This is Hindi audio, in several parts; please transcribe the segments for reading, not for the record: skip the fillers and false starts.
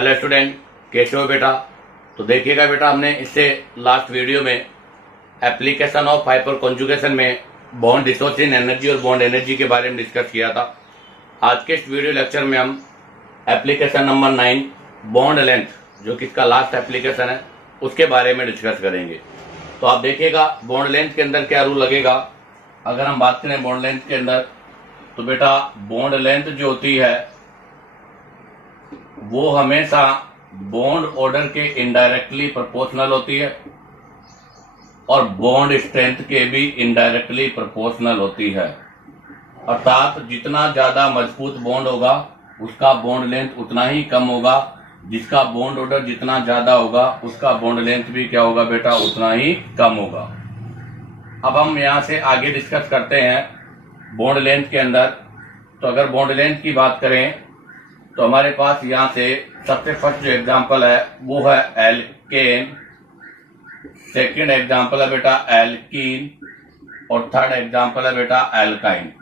हेलो स्टूडेंट, कैसे हो बेटा। तो देखिएगा बेटा, हमने इससे लास्ट वीडियो में एप्लीकेशन ऑफ हाइपर कॉन्जुगेशन में बॉन्ड डिसोसिएशन एनर्जी और बॉन्ड एनर्जी के बारे में डिस्कस किया था। आज के इस वीडियो लेक्चर में हम एप्लीकेशन नंबर 9 बॉन्ड लेंथ, जो कि इसका लास्ट एप्लीकेशन है, उसके बारे में डिस्कस करेंगे। तो आप देखिएगा बॉन्ड लेंथ के अंदर क्या रूल लगेगा। अगर हम बात करें बॉन्ड लेंथ के अंदर, तो बेटा बॉन्ड लेंथ जो होती है वो हमेशा बॉन्ड ऑर्डर के इनडायरेक्टली प्रोपोर्शनल होती है और बॉन्ड स्ट्रेंथ के भी इनडायरेक्टली प्रोपोर्शनल होती है। अर्थात जितना ज्यादा मजबूत बॉन्ड होगा उसका बॉन्ड लेंथ उतना ही कम होगा, जिसका बॉन्ड ऑर्डर जितना ज्यादा होगा उसका बॉन्ड लेंथ भी क्या होगा बेटा, उतना ही कम होगा। अब हम यहां से आगे डिस्कस करते हैं बॉन्ड लेंथ के अंदर। तो अगर बॉन्ड लेंथ की बात करें तो हमारे पास यहाँ से सबसे फर्स्ट जो एग्जांपल है वो है एल्केन, सेकंड एग्जांपल है बेटा एल्कीन और थर्ड एग्जांपल है बेटा एल्काइन।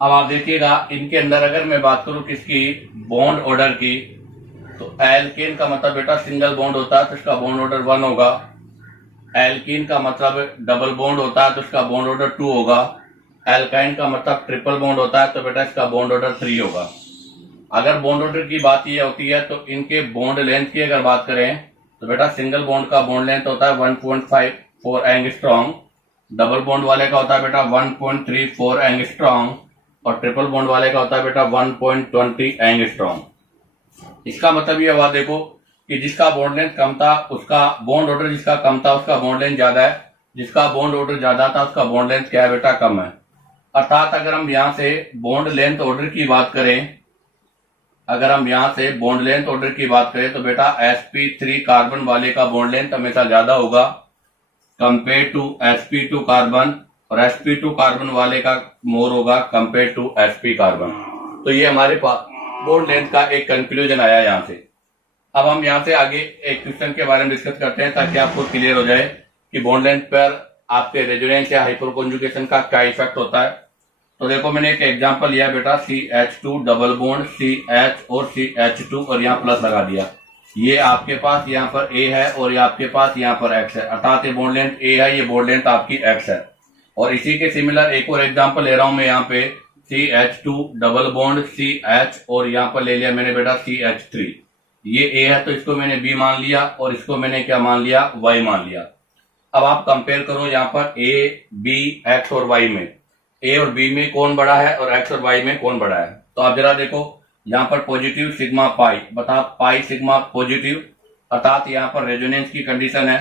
अब आप देखिएगा इनके अंदर अगर मैं बात करूं किसकी, बॉन्ड ऑर्डर की, तो एल्केन का मतलब बेटा सिंगल बॉन्ड होता है तो इसका बॉन्ड ऑर्डर 1 होगा। एल्कीन का मतलब डबल बॉन्ड होता है तो इसका बॉन्ड ऑर्डर 2 होगा। एल्काइन का मतलब ट्रिपल बॉन्ड होता है तो बेटा इसका बॉन्ड ऑर्डर 3 होगा। अगर बॉन्ड ऑर्डर की बात ये होती है तो इनके बॉन्ड लेंथ की अगर बात करें तो बेटा सिंगल बॉन्ड का बॉन्ड लेंथ होता है 1.54 एंगस्ट्रॉम, डबल बॉन्ड वाले का होता है बेटा 1.34 एंगस्ट्रॉम और ट्रिपल बॉन्ड वाले का होता है बेटा 1.20 एंगस्ट्रॉम। इसका मतलब ये हुआ देखो कि जिसका बॉन्ड लेंथ कम था उसका बॉन्ड ऑर्डर, जिसका कम था उसका बॉन्ड लेंथ ज्यादा है, जिसका बॉन्ड ऑर्डर ज्यादा था उसका बॉन्ड लेंथ क्या है बेटा, कम है। अर्थात अगर हम यहां से बॉन्ड लेंथ ऑर्डर की बात करें, अगर हम यहां से बॉन्ड लेंथ ऑर्डर की बात करें तो बेटा sp3 कार्बन वाले का बॉन्ड लेंथ हमेशा ज्यादा होगा कंपेयर टू sp2 कार्बन, और sp2 कार्बन वाले का मोर होगा कंपेयर टू sp कार्बन। तो ये हमारे पास बॉन्ड लेंथ का एक कंक्लूजन आया यहां से। अब हम यहां से आगे एक क्वेश्चन के बारे में डिस्कस करते हैं ताकि आपको क्लियर हो जाए कि बॉन्ड लेंथ पर आपके रेजोनेंस या हाइपर कॉन्जुगेशन का क्या इफेक्ट होता है। तो देखो मैंने एक एग्जांपल लिया बेटा CH2 डबल बॉन्ड CH और CH2 और यहाँ प्लस लगा दिया। ये आपके पास यहाँ पर A है और ये आपके पास यहाँ पर X है, अर्थात ये बॉन्ड लेंथ A है, ये बॉन्ड लेंथ आपकी X है। और इसी के सिमिलर एक और एग्जांपल ले रहा हूं मैं यहाँ पे CH2 डबल बॉन्ड CH और यहाँ पर ले लिया मैंने बेटा CH3। ये A है तो इसको मैंने B मान लिया और इसको मैंने क्या मान लिया, Y मान लिया। अब आप कंपेयर करो यहाँ पर A, B, X और Y में, A और B में कौन बड़ा है और X और Y में कौन बड़ा है। तो आप जरा देखो यहाँ पर पॉजिटिव सिग्मा पाई, बता पाई सिग्मा पॉजिटिव, अर्थात यहाँ पर रेजोनेंस की कंडीशन है।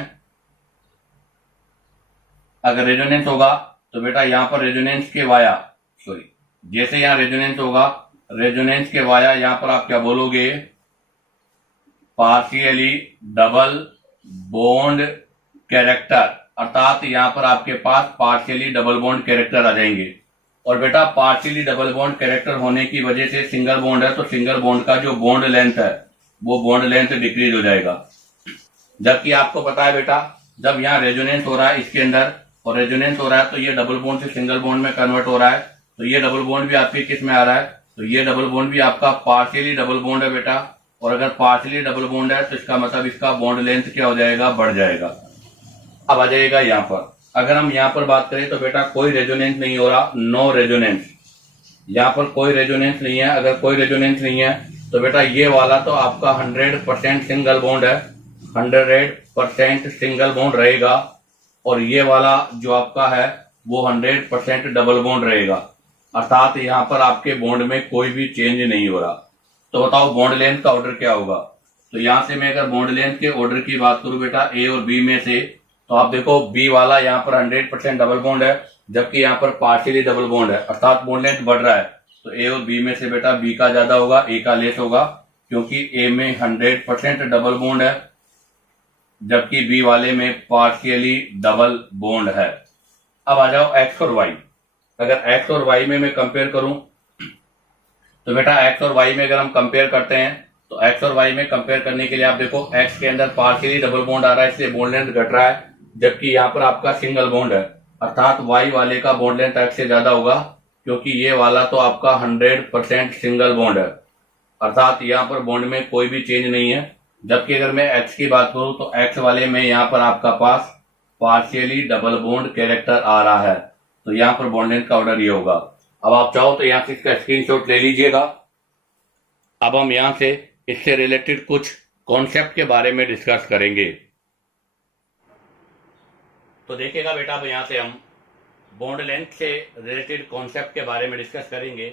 अगर रेजोनेंस होगा तो बेटा यहाँ पर रेजोनेंस के वाया, सॉरी जैसे यहाँ रेजोनेंस होगा, रेजोनेंस के वाया यहाँ पर आप क्या बोलोगे, पार्शियली डबल बॉन्ड कैरेक्टर, अर्थात यहाँ पर आपके पास पार्शियली डबल बॉन्ड कैरेक्टर आ जाएंगे। और बेटा पार्शियली डबल बॉन्ड कैरेक्टर होने की वजह से सिंगल बॉन्ड है तो सिंगल बॉन्ड का जो बॉन्ड लेंथ है वो बॉन्ड लेंथ डिक्रीज हो जाएगा। जबकि आपको पता है बेटा जब यहाँ रेजोनेंस हो रहा है इसके अंदर और रेजोनेंस हो रहा है तो ये डबल बॉन्ड से सिंगल बॉन्ड में कन्वर्ट हो रहा है, तो ये डबल बॉन्ड भी आपके किस में आ रहा है, तो ये डबल बॉन्ड भी आपका पार्शियली डबल बॉन्ड है बेटा। और अगर पार्शियली डबल बॉन्ड है तो इसका मतलब इसका बॉन्ड लेंथ क्या हो जाएगा, बढ़ जाएगा। अब आ जाएगा यहाँ पर, अगर हम यहाँ पर बात करें तो बेटा कोई रेजोनेंस नहीं हो रहा, नो रेजोनेंस, यहाँ पर कोई रेजोनेंस नहीं है। अगर कोई रेजोनेंस नहीं है तो बेटा ये वाला तो आपका 100% सिंगल बॉन्ड है, 100% सिंगल बॉन्ड रहेगा, और ये वाला जो आपका है वो 100% डबल बॉन्ड रहेगा, अर्थात यहाँ पर आपके बॉन्ड में कोई भी चेंज नहीं हो रहा। तो बताओ बॉन्ड लेंथ का ऑर्डर क्या होगा। तो यहाँ से मैं अगर बॉन्ड लेंथ के ऑर्डर की बात करूं बेटा A और B में से, तो आप देखो B वाला यहाँ पर 100% डबल बॉन्ड है जबकि यहाँ पर पार्शियली डबल बॉन्ड है, अर्थात बॉन्ड लेंथ बढ़ रहा है। तो A और B में से बेटा B का ज्यादा होगा, A का लेस होगा, क्योंकि A में 100% डबल बॉन्ड है जबकि B वाले में पार्शियली डबल बॉन्ड है। अब आ जाओ X और Y। अगर X और Y में मैं कंपेयर करूं तो बेटा X और Y में अगर हम कंपेयर करते हैं तो X और Y में कंपेयर करने के लिए आप देखो X के अंदर पार्शियली डबल बॉन्ड आ रहा है इसलिए बॉन्ड लेंथ घट रहा है, जबकि यहाँ पर आपका सिंगल बॉन्ड है, अर्थात Y वाले का बॉन्ड लेंथ X से ज्यादा होगा क्योंकि ये वाला तो आपका 100% सिंगल बॉन्ड है, अर्थात यहाँ पर बॉन्ड में कोई भी चेंज नहीं है। जबकि अगर मैं एक्स की बात करूं तो एक्स वाले में यहाँ पर आपका पास पार्शियली डबल बॉन्ड कैरेक्टर आ रहा है, तो यहाँ पर बॉन्ड लेंथ का ऑर्डर ये होगा। अब आप चाहो तो यहाँ से इसका स्क्रीनशॉट ले लीजिएगा। अब हम यहाँ से इससे रिलेटेड कुछ कॉन्सेप्ट के बारे में डिस्कस करेंगे। तो देखिएगा बेटा, अब यहाँ से हम बॉन्ड लेंथ से रिलेटेड कॉन्सेप्ट के बारे में डिस्कस करेंगे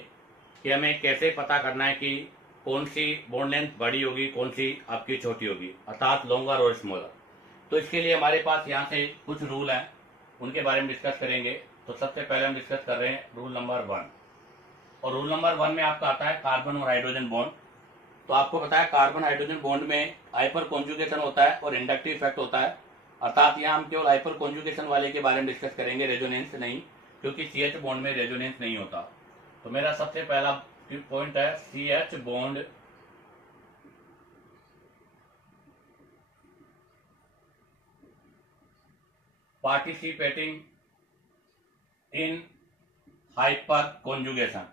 कि हमें कैसे पता करना है कि कौन सी बॉन्ड लेंथ बड़ी होगी, कौन सी आपकी छोटी होगी, अर्थात लॉन्गर और स्मॉलर। तो इसके लिए हमारे पास यहाँ से कुछ रूल हैं, उनके बारे में डिस्कस करेंगे। तो सबसे पहले हम डिस्कस कर रहे हैं रूल नंबर 1। और रूल नंबर 1 में आपका आता है कार्बन और हाइड्रोजन बॉन्ड। तो आपको पता है कार्बन हाइड्रोजन बॉन्ड में हाइपर कॉन्जुगेशन होता है और इंडक्टिव इफेक्ट होता है। अर्थात यहाँ हम केवल हाइपर कॉन्जुगेशन वाले के बारे में डिस्कस करेंगे, रेजोनेंस नहीं, क्योंकि CH बॉन्ड में रेजोनेंस नहीं होता। तो मेरा सबसे पहला पॉइंट है CH bond participating in hyper conjugation.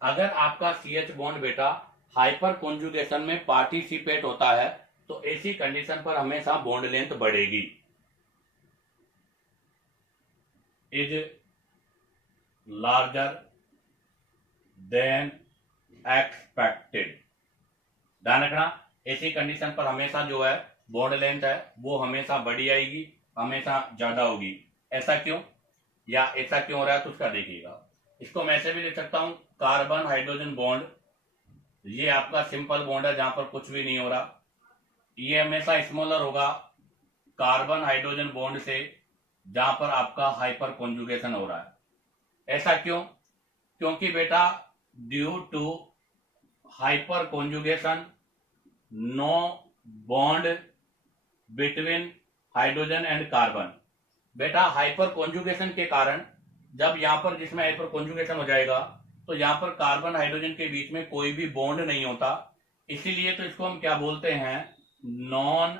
अगर आपका CH बॉन्ड बेटा हाइपर कॉन्जुगेशन में पार्टिसिपेट होता है तो ऐसी कंडीशन पर हमेशा बॉन्ड लेंथ बढ़ेगी, इज लार्जर देन एक्सपेक्टेड। ध्यान रखना, ऐसी कंडीशन पर हमेशा जो है बॉन्ड लेंथ है वो हमेशा बड़ी आएगी, हमेशा ज्यादा होगी। ऐसा क्यों या ऐसा क्यों हो रहा है तो उसका देखिएगा। इसको मैं ऐसे भी लिख सकता हूं, कार्बन हाइड्रोजन बॉन्ड, ये आपका सिंपल बॉन्ड है जहां पर कुछ भी नहीं हो रहा, ये हमेशा स्मॉलर होगा कार्बन हाइड्रोजन बॉन्ड से जहां पर आपका हाइपर कॉन्जुगेशन हो रहा है। ऐसा क्यों? क्योंकि बेटा due to hyperconjugation no bond between hydrogen and carbon. बेटा हाइपर कॉन्जुगेशन के कारण जब यहां पर जिसमें हाइपर कॉन्जुगेशन हो जाएगा तो यहां पर कार्बन हाइड्रोजन के बीच में कोई भी बॉन्ड नहीं होता, इसीलिए तो इसको हम क्या बोलते हैं, नॉन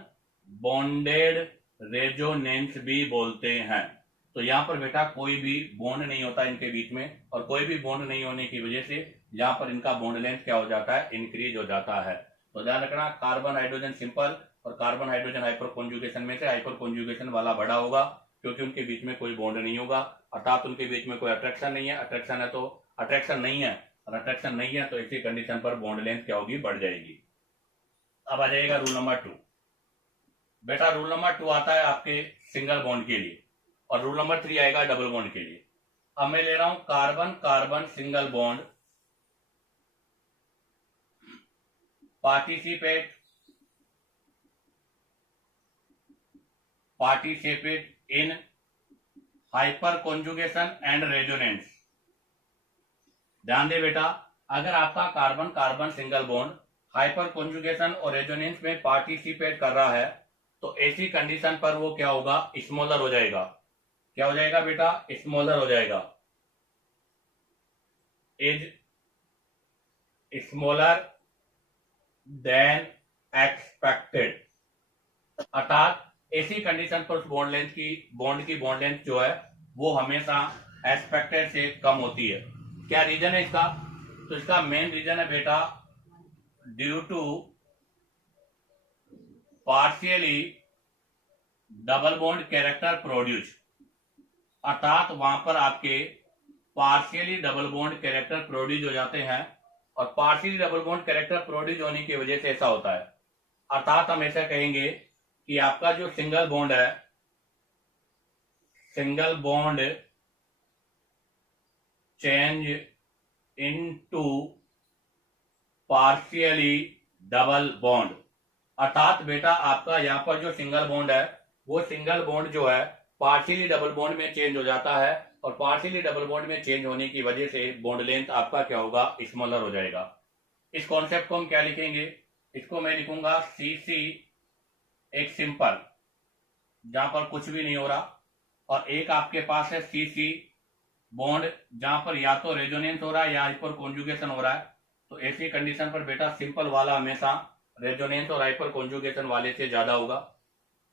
बॉन्डेड रेजोनेंस भी बोलते हैं। तो यहां पर बेटा कोई भी बॉन्ड नहीं होता इनके बीच में, और कोई भी बॉन्ड नहीं होने की वजह से यहां पर इनका बॉन्ड लेंथ क्या हो जाता है, इंक्रीज हो जाता है। तो ध्यान रखना, कार्बन हाइड्रोजन सिंपल और कार्बन हाइड्रोजन हाइपर कॉन्जुगेशन में से हाइपर कॉन्जुगेशन वाला बड़ा होगा, क्योंकि उनके बीच में कोई बॉन्ड नहीं होगा, अर्थात उनके बीच में कोई अट्रैक्शन नहीं है। अट्रैक्शन है तो अट्रैक्शन नहीं है, और अट्रैक्शन नहीं है तो इसी कंडीशन पर बॉन्ड लेंथ क्या होगी, बढ़ जाएगी। अब आ जाएगा रूल नंबर 2। बेटा रूल नंबर 2 आता है आपके सिंगल बॉन्ड के लिए, और रूल नंबर 3 आएगा डबल बॉन्ड के लिए। अब मैं ले रहा हूं carbon carbon single bond participate in hyper conjugation and resonance. ध्यान दे बेटा, अगर आपका carbon carbon single bond hyper conjugation और रेजोनेंस में पार्टिसिपेट कर रहा है तो ऐसी कंडीशन पर वो क्या होगा, स्मॉलर हो जाएगा। क्या हो जाएगा बेटा, स्मॉलर हो जाएगा, इज स्मॉलर देन एक्सपेक्टेड। अर्थात ऐसी कंडीशन पर उस बॉन्ड की बॉन्ड लेंथ जो है वो हमेशा एक्सपेक्टेड से कम होती है। क्या रीजन है इसका? तो इसका मेन रीजन है बेटा due to partially double bond character produce. अर्थात वहां पर आपके partially double bond character produce हो जाते हैं, और partially double bond character produce होने की वजह से ऐसा होता है। अर्थात हम ऐसा कहेंगे कि आपका जो सिंगल बॉन्ड है, single bond change into partially double bond. अर्थात बेटा आपका यहां पर जो सिंगल बॉन्ड है वो सिंगल बॉन्ड जो है पार्शियली डबल बॉन्ड में चेंज हो जाता है, और पार्शियली डबल बॉन्ड में चेंज होने की वजह से बॉन्ड लेंथ आपका क्या होगा, स्मॉलर हो जाएगा। इस कॉन्सेप्ट को हम क्या लिखेंगे, इसको मैं लिखूंगा CC एक सिंपल जहां पर कुछ भी नहीं हो रहा, और एक आपके पास है CC बॉन्ड जहां पर या तो रेजोनेंस हो रहा है या हाइपर कॉन्जुगेशन हो रहा है। तो ऐसी कंडीशन पर बेटा सिंपल वाला हमेशा रेजोनेंस और हाइपर कॉन्जुगेशन वाले से ज्यादा होगा।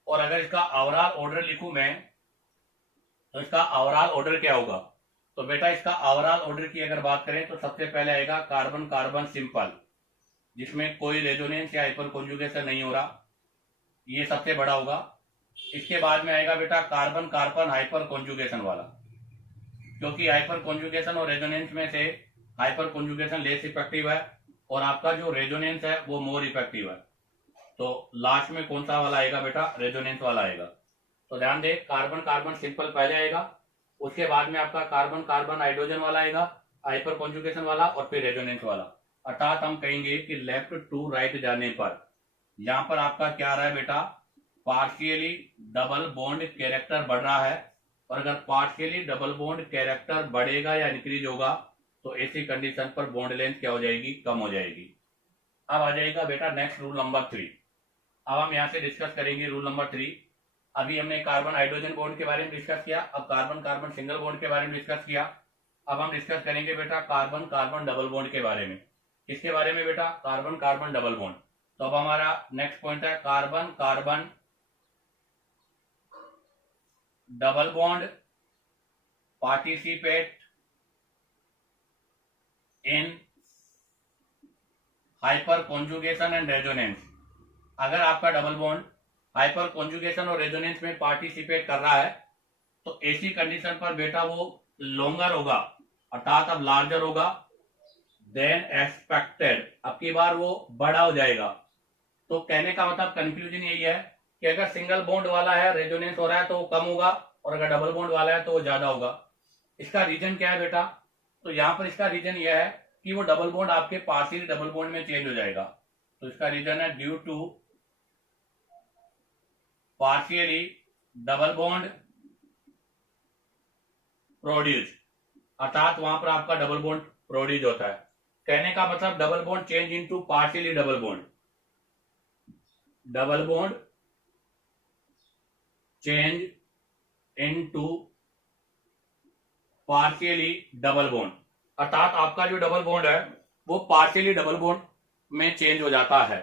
और अगर इसका ओवरऑल ऑर्डर लिखूं मैं तो इसका ओवरऑल ऑर्डर क्या होगा, तो बेटा इसका ओवरऑल ऑर्डर की अगर बात करें तो सबसे पहले आएगा कार्बन कार्बन सिंपल, जिसमें कोई रेजोनेंस या हाइपर कॉन्जुगेशन नहीं हो रहा, ये सबसे बड़ा होगा। इसके बाद में आएगा बेटा कार्बन कार्बन हाइपर कॉन्जुगेशन वाला, क्योंकि हाइपर कॉन्जुगेशन और रेजोनेंस में से हाइपर कॉन्जुगेशन लेस इफेक्टिव है और आपका जो रेजोनेंस है वो मोर इफेक्टिव है। तो लास्ट में कौन सा वाला आएगा बेटा, रेजोनेंस वाला आएगा। तो ध्यान दे, कार्बन कार्बन सिंपल पहले आएगा, उसके बाद में आपका कार्बन कार्बन हाइड्रोजन वाला आएगा, हाइपर कॉन्जुगेशन वाला, और फिर रेजोनेंस वाला। अर्थात हम कहेंगे कि लेफ्ट टू राइट जाने पर यहां पर आपका क्या आ रहा है बेटा, पार्शियली डबल बॉन्ड कैरेक्टर बढ़ रहा है। और अगर पार्शियली डबल बॉन्ड कैरेक्टर बढ़ेगा या इंक्रीज होगा तो ऐसी कंडीशन पर बॉन्ड लेंथ क्या हो जाएगी, कम हो जाएगी। अब आ जाएगा बेटा नेक्स्ट रूल नंबर 3। अब हम यहां से डिस्कस करेंगे रूल नंबर 3। अभी हमने कार्बन हाइड्रोजन बॉन्ड के बारे में डिस्कस किया, अब कार्बन कार्बन सिंगल बॉन्ड के बारे में डिस्कस किया। अब हम डिस्कस करेंगे बेटा कार्बन कार्बन डबल बॉन्ड के बारे में। किसके बारे में बेटा, कार्बन कार्बन डबल बॉन्ड। तो अब हमारा नेक्स्ट पॉइंट है carbon carbon double bond participate in hyper conjugation and resonance. अगर आपका डबल बॉन्ड हाइपर कॉन्जुगेशन और रेजोनेंस में पार्टिसिपेट कर रहा है तो ऐसी कंडीशन पर बेटा वो लॉन्गर होगा, अर्थात अब लार्जर होगा देन एक्सपेक्टेड, अब की बार वो बड़ा हो जाएगा। तो कहने का मतलब कंक्लूजन यही है कि अगर सिंगल बॉन्ड वाला है, रेजोनेंस हो रहा है तो वो कम होगा, और अगर डबल बॉन्ड वाला है तो वो ज्यादा होगा। इसका रीजन क्या है बेटा, तो यहां पर इसका रीजन यह है कि वो डबल बॉन्ड आपके पार्शियली डबल बॉन्ड में चेंज हो जाएगा। तो इसका रीजन है due to partially double bond produce, अर्थात वहां पर आपका डबल बॉन्ड प्रोड्यूस होता है। कहने का मतलब double bond change into partially double bond, double bond change into partially double bond, अर्थात आपका जो डबल बॉन्ड है वो पार्शियली डबल बॉन्ड में चेंज हो जाता है।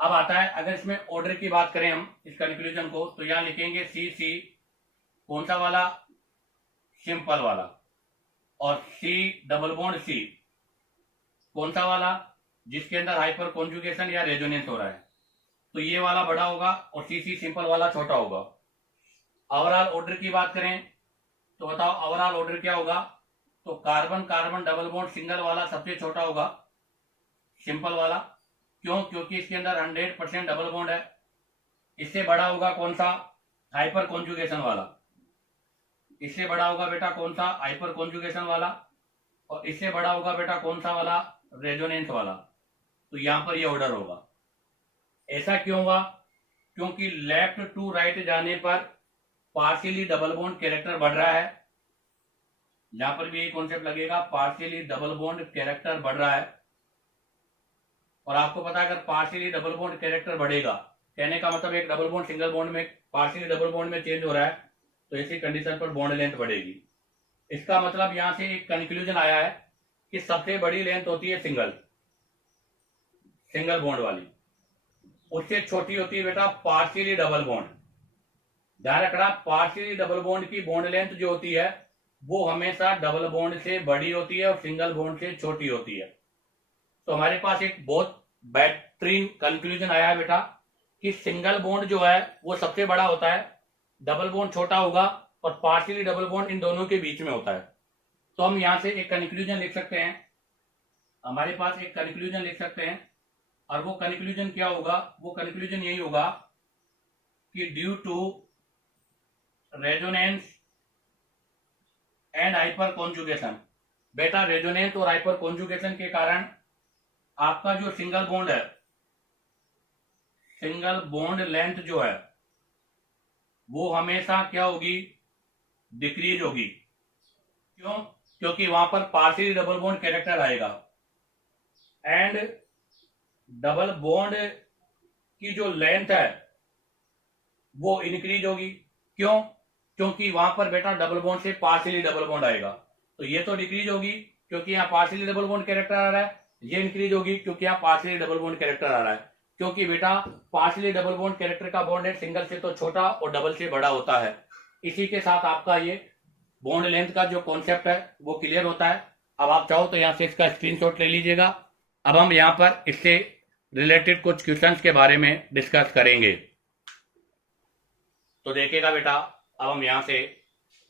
अब आता है, अगर इसमें ऑर्डर की बात करें हम इस कंक्लूजन को, तो यहां लिखेंगे सी सी कौन सा वाला, सिंपल वाला, और सी डबल बॉन्ड सी कौन सा वाला, जिसके अंदर हाइपर कॉन्जुगेशन या रेजोनेंस हो रहा है। तो ये वाला बड़ा होगा और सी सी सिंपल वाला छोटा होगा। ओवरऑल ऑर्डर की बात करें तो बताओ ओवरऑल ऑर्डर क्या होगा, तो carbon carbon double bond single वाला सबसे छोटा होगा, सिंपल वाला। क्यों, क्योंकि इसके अंदर 100% डबल बॉन्ड है। इससे बड़ा होगा कौन सा, हाइपर कॉन्जुगेशन वाला। इससे बड़ा होगा बेटा कौन सा, हाइपर कॉन्जुगेशन वाला। और इससे बड़ा होगा बेटा कौन सा वाला, रेजोनेंस वाला। तो यहां पर ये ऑर्डर होगा। ऐसा क्यों हुआ, क्योंकि लेफ्ट टू राइट जाने पर पार्शियली डबल बॉन्ड कैरेक्टर बढ़ रहा है। यहां पर भी यही कॉन्सेप्ट लगेगा, पार्शियली डबल बॉन्ड कैरेक्टर बढ़ रहा है। और आपको पता है अगर पार्शियली डबल बॉन्ड कैरेक्टर बढ़ेगा, कहने का मतलब एक डबल बॉन्ड सिंगल बॉन्ड में पार्शियली डबल बॉन्ड में चेंज हो रहा है, तो ऐसी कंडीशन पर बॉन्ड लेंथ बढ़ेगी। इसका मतलब यहां से एक कंक्लूजन आया है कि सबसे बड़ी लेंथ होती है सिंगल बॉन्ड वाली, उससे छोटी होती है बेटा पार्शियली डबल बॉन्ड। ध्यान रखना, पार्शियली डबल बॉन्ड की बॉन्ड लेंथ जो होती है वो हमेशा डबल बॉन्ड से बड़ी होती है और सिंगल बॉन्ड से छोटी होती है। तो हमारे पास एक बहुत बेहतरीन कंक्लूजन आया है बेटा कि सिंगल बॉन्ड जो है वो सबसे बड़ा होता है, डबल बॉन्ड छोटा होगा, और पार्शियली डबल बॉन्ड इन दोनों के बीच में होता है। तो हम यहां से एक कंक्लूजन लिख सकते हैं, हमारे पास एक कंक्लूजन लिख सकते हैं, और वो कंक्लूजन क्या होगा, वो कंक्लूजन यही होगा कि due to resonance and hyperconjugation, बेटा रेजोनेंस और हाइपर कॉन्जुगेशन के कारण आपका जो सिंगल बॉन्ड है, सिंगल बॉन्ड लेंथ जो है वो हमेशा क्या होगी, डिक्रीज होगी। क्यों, क्योंकि वहां पर पार्शियली डबल बॉन्ड कैरेक्टर आएगा एंड डबल बॉन्ड की जो लेंथ है वो इंक्रीज होगी। क्यों, क्योंकि वहां पर बेटा डबल बॉन्ड से पार्शियली डबल बॉन्ड आएगा, तो ये तो डिक्रीज होगी क्योंकि यहाँ पार्शियली डबल बॉन्ड कैरेक्टर आ रहा है, ये इंक्रीज होगी क्योंकि यहाँ पार्शियली डबल बॉन्ड कैरेक्टर आ रहा है। क्योंकि बेटा पार्शियली डबल बॉन्ड कैरेक्टर का बॉन्ड है सिंगल से तो छोटा और डबल से बड़ा होता है। इसी के साथ आपका ये बॉन्ड लेंथ का जो कॉन्सेप्ट है वो क्लियर होता है। अब आप चाहो तो यहाँ से इसका स्क्रीनशॉट ले लीजिएगा। अब हम यहाँ पर इससे रिलेटेड कुछ क्वेश्चंस के बारे में डिस्कस करेंगे। तो देखिएगा बेटा, अब हम यहाँ से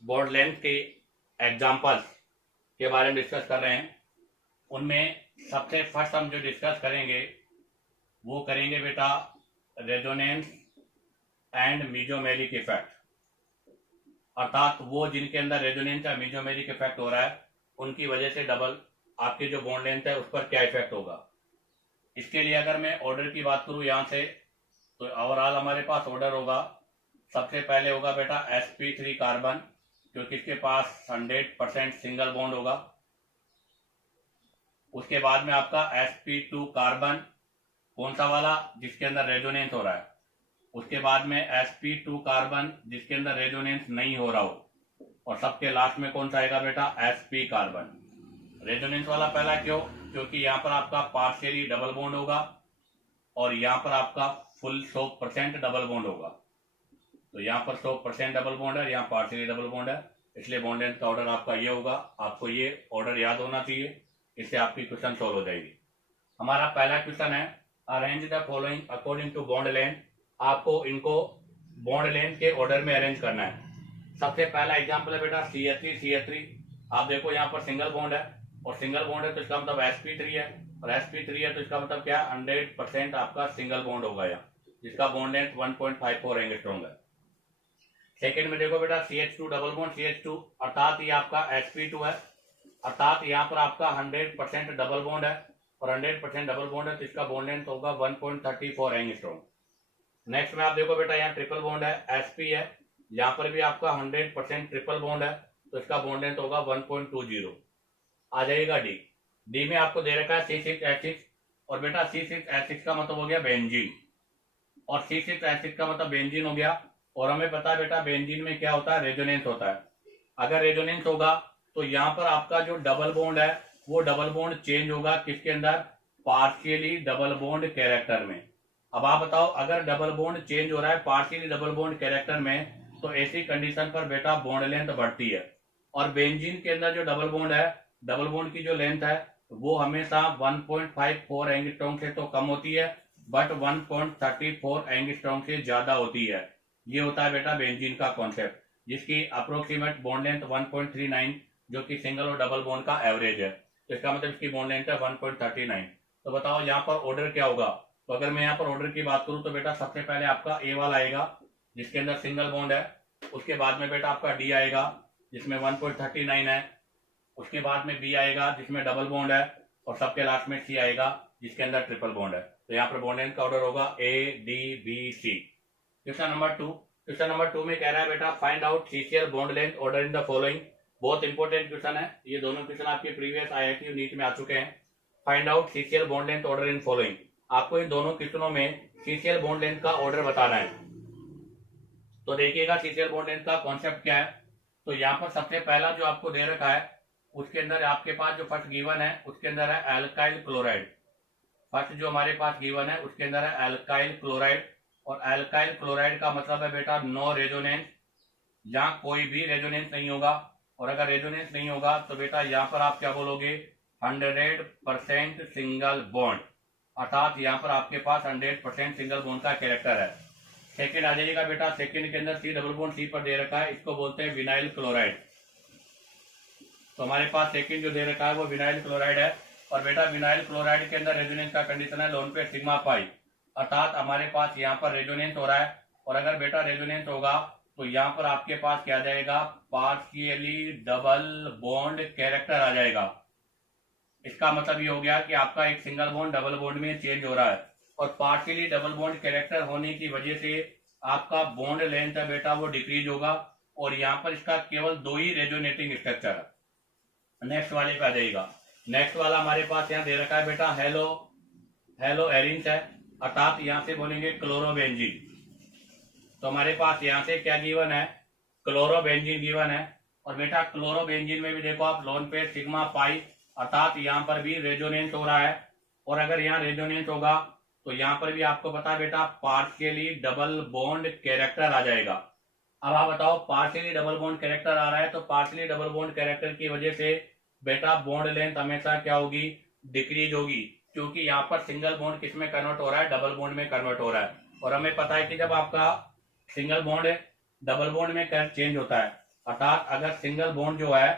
बॉन्ड लेंथ के एग्जांपल्स के बारे में डिस्कस कर रहे हैं। उनमें सबसे फर्स्ट हम जो डिस्कस करेंगे वो करेंगे बेटा रेजोनेंस एंड मीजोमेरिक इफेक्ट, अर्थात वो जिनके अंदर रेजोनेंस या मीजोमेरिक इफेक्ट हो रहा है उनकी वजह से डबल आपकी जो बॉन्ड लेंथ है उस पर क्या इफेक्ट होगा। इसके लिए अगर मैं ऑर्डर की बात करूं यहाँ से, तो ओवरऑल हमारे पास ऑर्डर होगा। सबसे पहले होगा बेटा sp3 कार्बन, क्योंकि इसके पास 100% सिंगल बॉन्ड होगा। उसके बाद में आपका sp2 कार्बन, कौन सा वाला, जिसके अंदर रेजोनेंस हो रहा है। उसके बाद में sp2 कार्बन जिसके अंदर रेजोनेंस नहीं हो रहा हो, और सबके लास्ट में कौन सा आएगा बेटा sp कार्बन। रेजोनेंस वाला पहला क्यों, क्योंकि यहाँ पर आपका पार्शियली डबल बॉन्ड होगा और यहाँ पर आपका फुल 100% डबल बॉन्ड होगा। तो यहाँ पर 100% डबल बॉन्ड है, यहाँ पार्शियली डबल बॉन्ड है, इसलिए बॉन्ड लेंथ का ऑर्डर आपका ये होगा। आपको ये ऑर्डर याद होना चाहिए, इससे आपकी क्वेश्चन सॉल्व हो जाएगी। हमारा पहला क्वेश्चन है arrange the following according to bond length. आपको इनको बॉन्ड लेंथ के ऑर्डर में अरेंज करना है। सबसे पहला एग्जाम्पल है बेटा CH3। आप देखो यहाँ पर सिंगल बॉन्ड है, और सिंगल बॉन्ड है तो इसका मतलब sp3 है, और sp3 है तो इसका मतलब क्या, 100% आपका सिंगल बॉन्ड होगा यहाँ, जिसका बॉन्ड लेंथ 1.54 एंगस्ट्रॉम है। सेकेंड में देखो बेटा CH2 डबल बॉन्ड CH2, अर्थात ये आपका sp2 है, अर्थात यहाँ पर आपका 100% डबल बॉन्ड है, और 100% डबल बॉन्ड है तो इसका बॉन्ड लेंथ होगा 1.34 एंगस्ट्रॉम। नेक्स्ट में आप देखो बेटा यहाँ ट्रिपल बॉन्ड है, sp है, यहाँ पर भी आपका 100% ट्रिपल बॉन्ड है तो इसका बॉन्ड लेंथ होगा 1.20। आ जाएगा डी में आपको दे रखा है C6H6, और बेटा C6H6 का मतलब हो गया बेंजीन, और C6H6 का मतलब बेंजीन हो गया। और हमें पता है बेटा बेंजीन में क्या होता है, रेजोनेंस होता है। अगर रेजोनेंस होगा तो यहाँ पर आपका जो डबल बॉन्ड है वो डबल बॉन्ड चेंज होगा किसके अंदर, पार्शियली डबल बॉन्ड कैरेक्टर में। अब आप बताओ, अगर डबल बॉन्ड चेंज हो रहा है पार्शियली डबल बॉन्ड कैरेक्टर में, तो ऐसी कंडीशन पर बेटा बॉन्ड लेंथ बढ़ती है। और बेंजीन के अंदर जो डबल बॉन्ड है, डबल बॉन्ड की जो लेंथ है वो हमेशा 1.54 एंगस्ट्रॉम से तो कम होती है, बट 1.34 एंगस्ट्रॉम से ज्यादा होती है। ये होता है बेटा बेंजीन का कॉन्सेप्ट, जिसकी अप्रोक्सीमेट बॉन्ड लेंथ 1.39, जो कि सिंगल और डबल बॉन्ड का एवरेज है। तो इसका मतलब इसकी बॉन्ड लेंथ है 1.39। तो बताओ यहाँ पर ऑर्डर क्या होगा। तो अगर मैं यहाँ पर ऑर्डर की बात करूं तो बेटा सबसे पहले आपका ए वाला आएगा जिसके अंदर सिंगल बॉन्ड है। उसके बाद में बेटा आपका डी आएगा जिसमें 1.39 है। उसके बाद में बी आएगा जिसमें डबल बॉन्ड है, और सबके लास्ट में सी आएगा जिसके अंदर ट्रिपल बॉन्ड है। तो यहाँ पर बॉन्ड लेंथ का ऑर्डर होगा ADBC। क्वेश्चन नंबर 2 में कह रहा है बेटा find out CCl bond length order in the following. बहुत इंपॉर्टेंट क्वेश्चन है, ये दोनों क्वेश्चन आपके प्रीवियस IIT नीट में आ चुके हैं। Find out CCl bond length order in following, आपको इन दोनों क्वेश्चनों में CCl बॉन्ड लेंथ का ऑर्डर बताना है। तो देखिएगा CCl बॉन्ड लेंथ का कॉन्सेप्ट क्या है। तो यहाँ पर सबसे पहला जो आपको दे रखा है उसके अंदर आपके पास जो फर्स्ट गिवन है उसके अंदर है एल्काइल क्लोराइड। फर्स्ट जो हमारे पास गिवन है उसके अंदर है एल्काइल क्लोराइड, और एल्काइल क्लोराइड का मतलब है बेटा नो रेजोनेंस, यहाँ कोई भी रेजोनेंस नहीं होगा। और अगर रेजोनेंस नहीं होगा तो बेटा यहाँ पर आप क्या बोलोगे, 100% सिंगल बॉन्ड, अर्थात यहाँ पर आपके पास 100% सिंगल बॉन्ड का कैरेक्टर है। सेकेंड आ जाइएगा बेटा, सेकेंड के अंदर C डबल बॉन्ड C पर दे रखा है, इसको बोलते हैं विनाइल क्लोराइड। तो हमारे पास सेकेंड जो दे रखा है वो विनाइल क्लोराइड है, और बेटा विनाइल क्लोराइड के अंदर रेजोनेंस का कंडीशन है लोन पे सिग्मा पाई, अर्थात हमारे पास यहाँ पर रेजोनेंस हो रहा है। और अगर बेटा रेजोनेंस होगा तो यहाँ पर आपके पास क्या आ जाएगा, पार्शियली डबल बॉन्ड कैरेक्टर आ जाएगा। इसका मतलब ये हो गया कि आपका एक सिंगल बॉन्ड डबल बॉन्ड में चेंज हो रहा है, और पार्शियली डबल बॉन्ड कैरेक्टर होने की वजह से आपका बॉन्ड लेंथ है बेटा वो डिक्रीज होगा, और यहाँ पर इसका केवल 2 ही रेजोनेटिंग स्ट्रक्चर है। नेक्स्ट वाले पे आ जाएगा। नेक्स्ट वाला हमारे पास यहाँ दे रखा है बेटा हेलो एरिन्स है, अर्थात यहाँ से बोलेंगे क्लोरोबेंजीन। तो हमारे पास यहाँ से क्या गिवन है, क्लोरोबेंजीन गिवन है। और बेटा क्लोरोबेंजीन में भी देखो आप लोन पे सिग्मा पाई, अर्थात यहाँ पर भी रेजोनेंस हो रहा है। और अगर यहाँ रेजोनेंस होगा तो यहाँ पर भी आपको पता है बेटा पार्शियली डबल बॉन्ड कैरेक्टर आ जाएगा। अब आप बताओ, पार्शियली डबल बॉन्ड कैरेक्टर आ रहा है तो पार्शियली डबल बॉन्ड कैरेक्टर की वजह से बेटा बॉन्ड लेंथ हमेशा क्या होगी, डिक्रीज होगी, क्योंकि यहाँ पर सिंगल बॉन्ड किस में कन्वर्ट हो रहा है, डबल बॉन्ड में कन्वर्ट हो रहा है। और हमें पता है कि जब आपका सिंगल बॉन्ड डबल बॉन्ड में चेंज होता है, अर्थात अगर सिंगल बॉन्ड जो है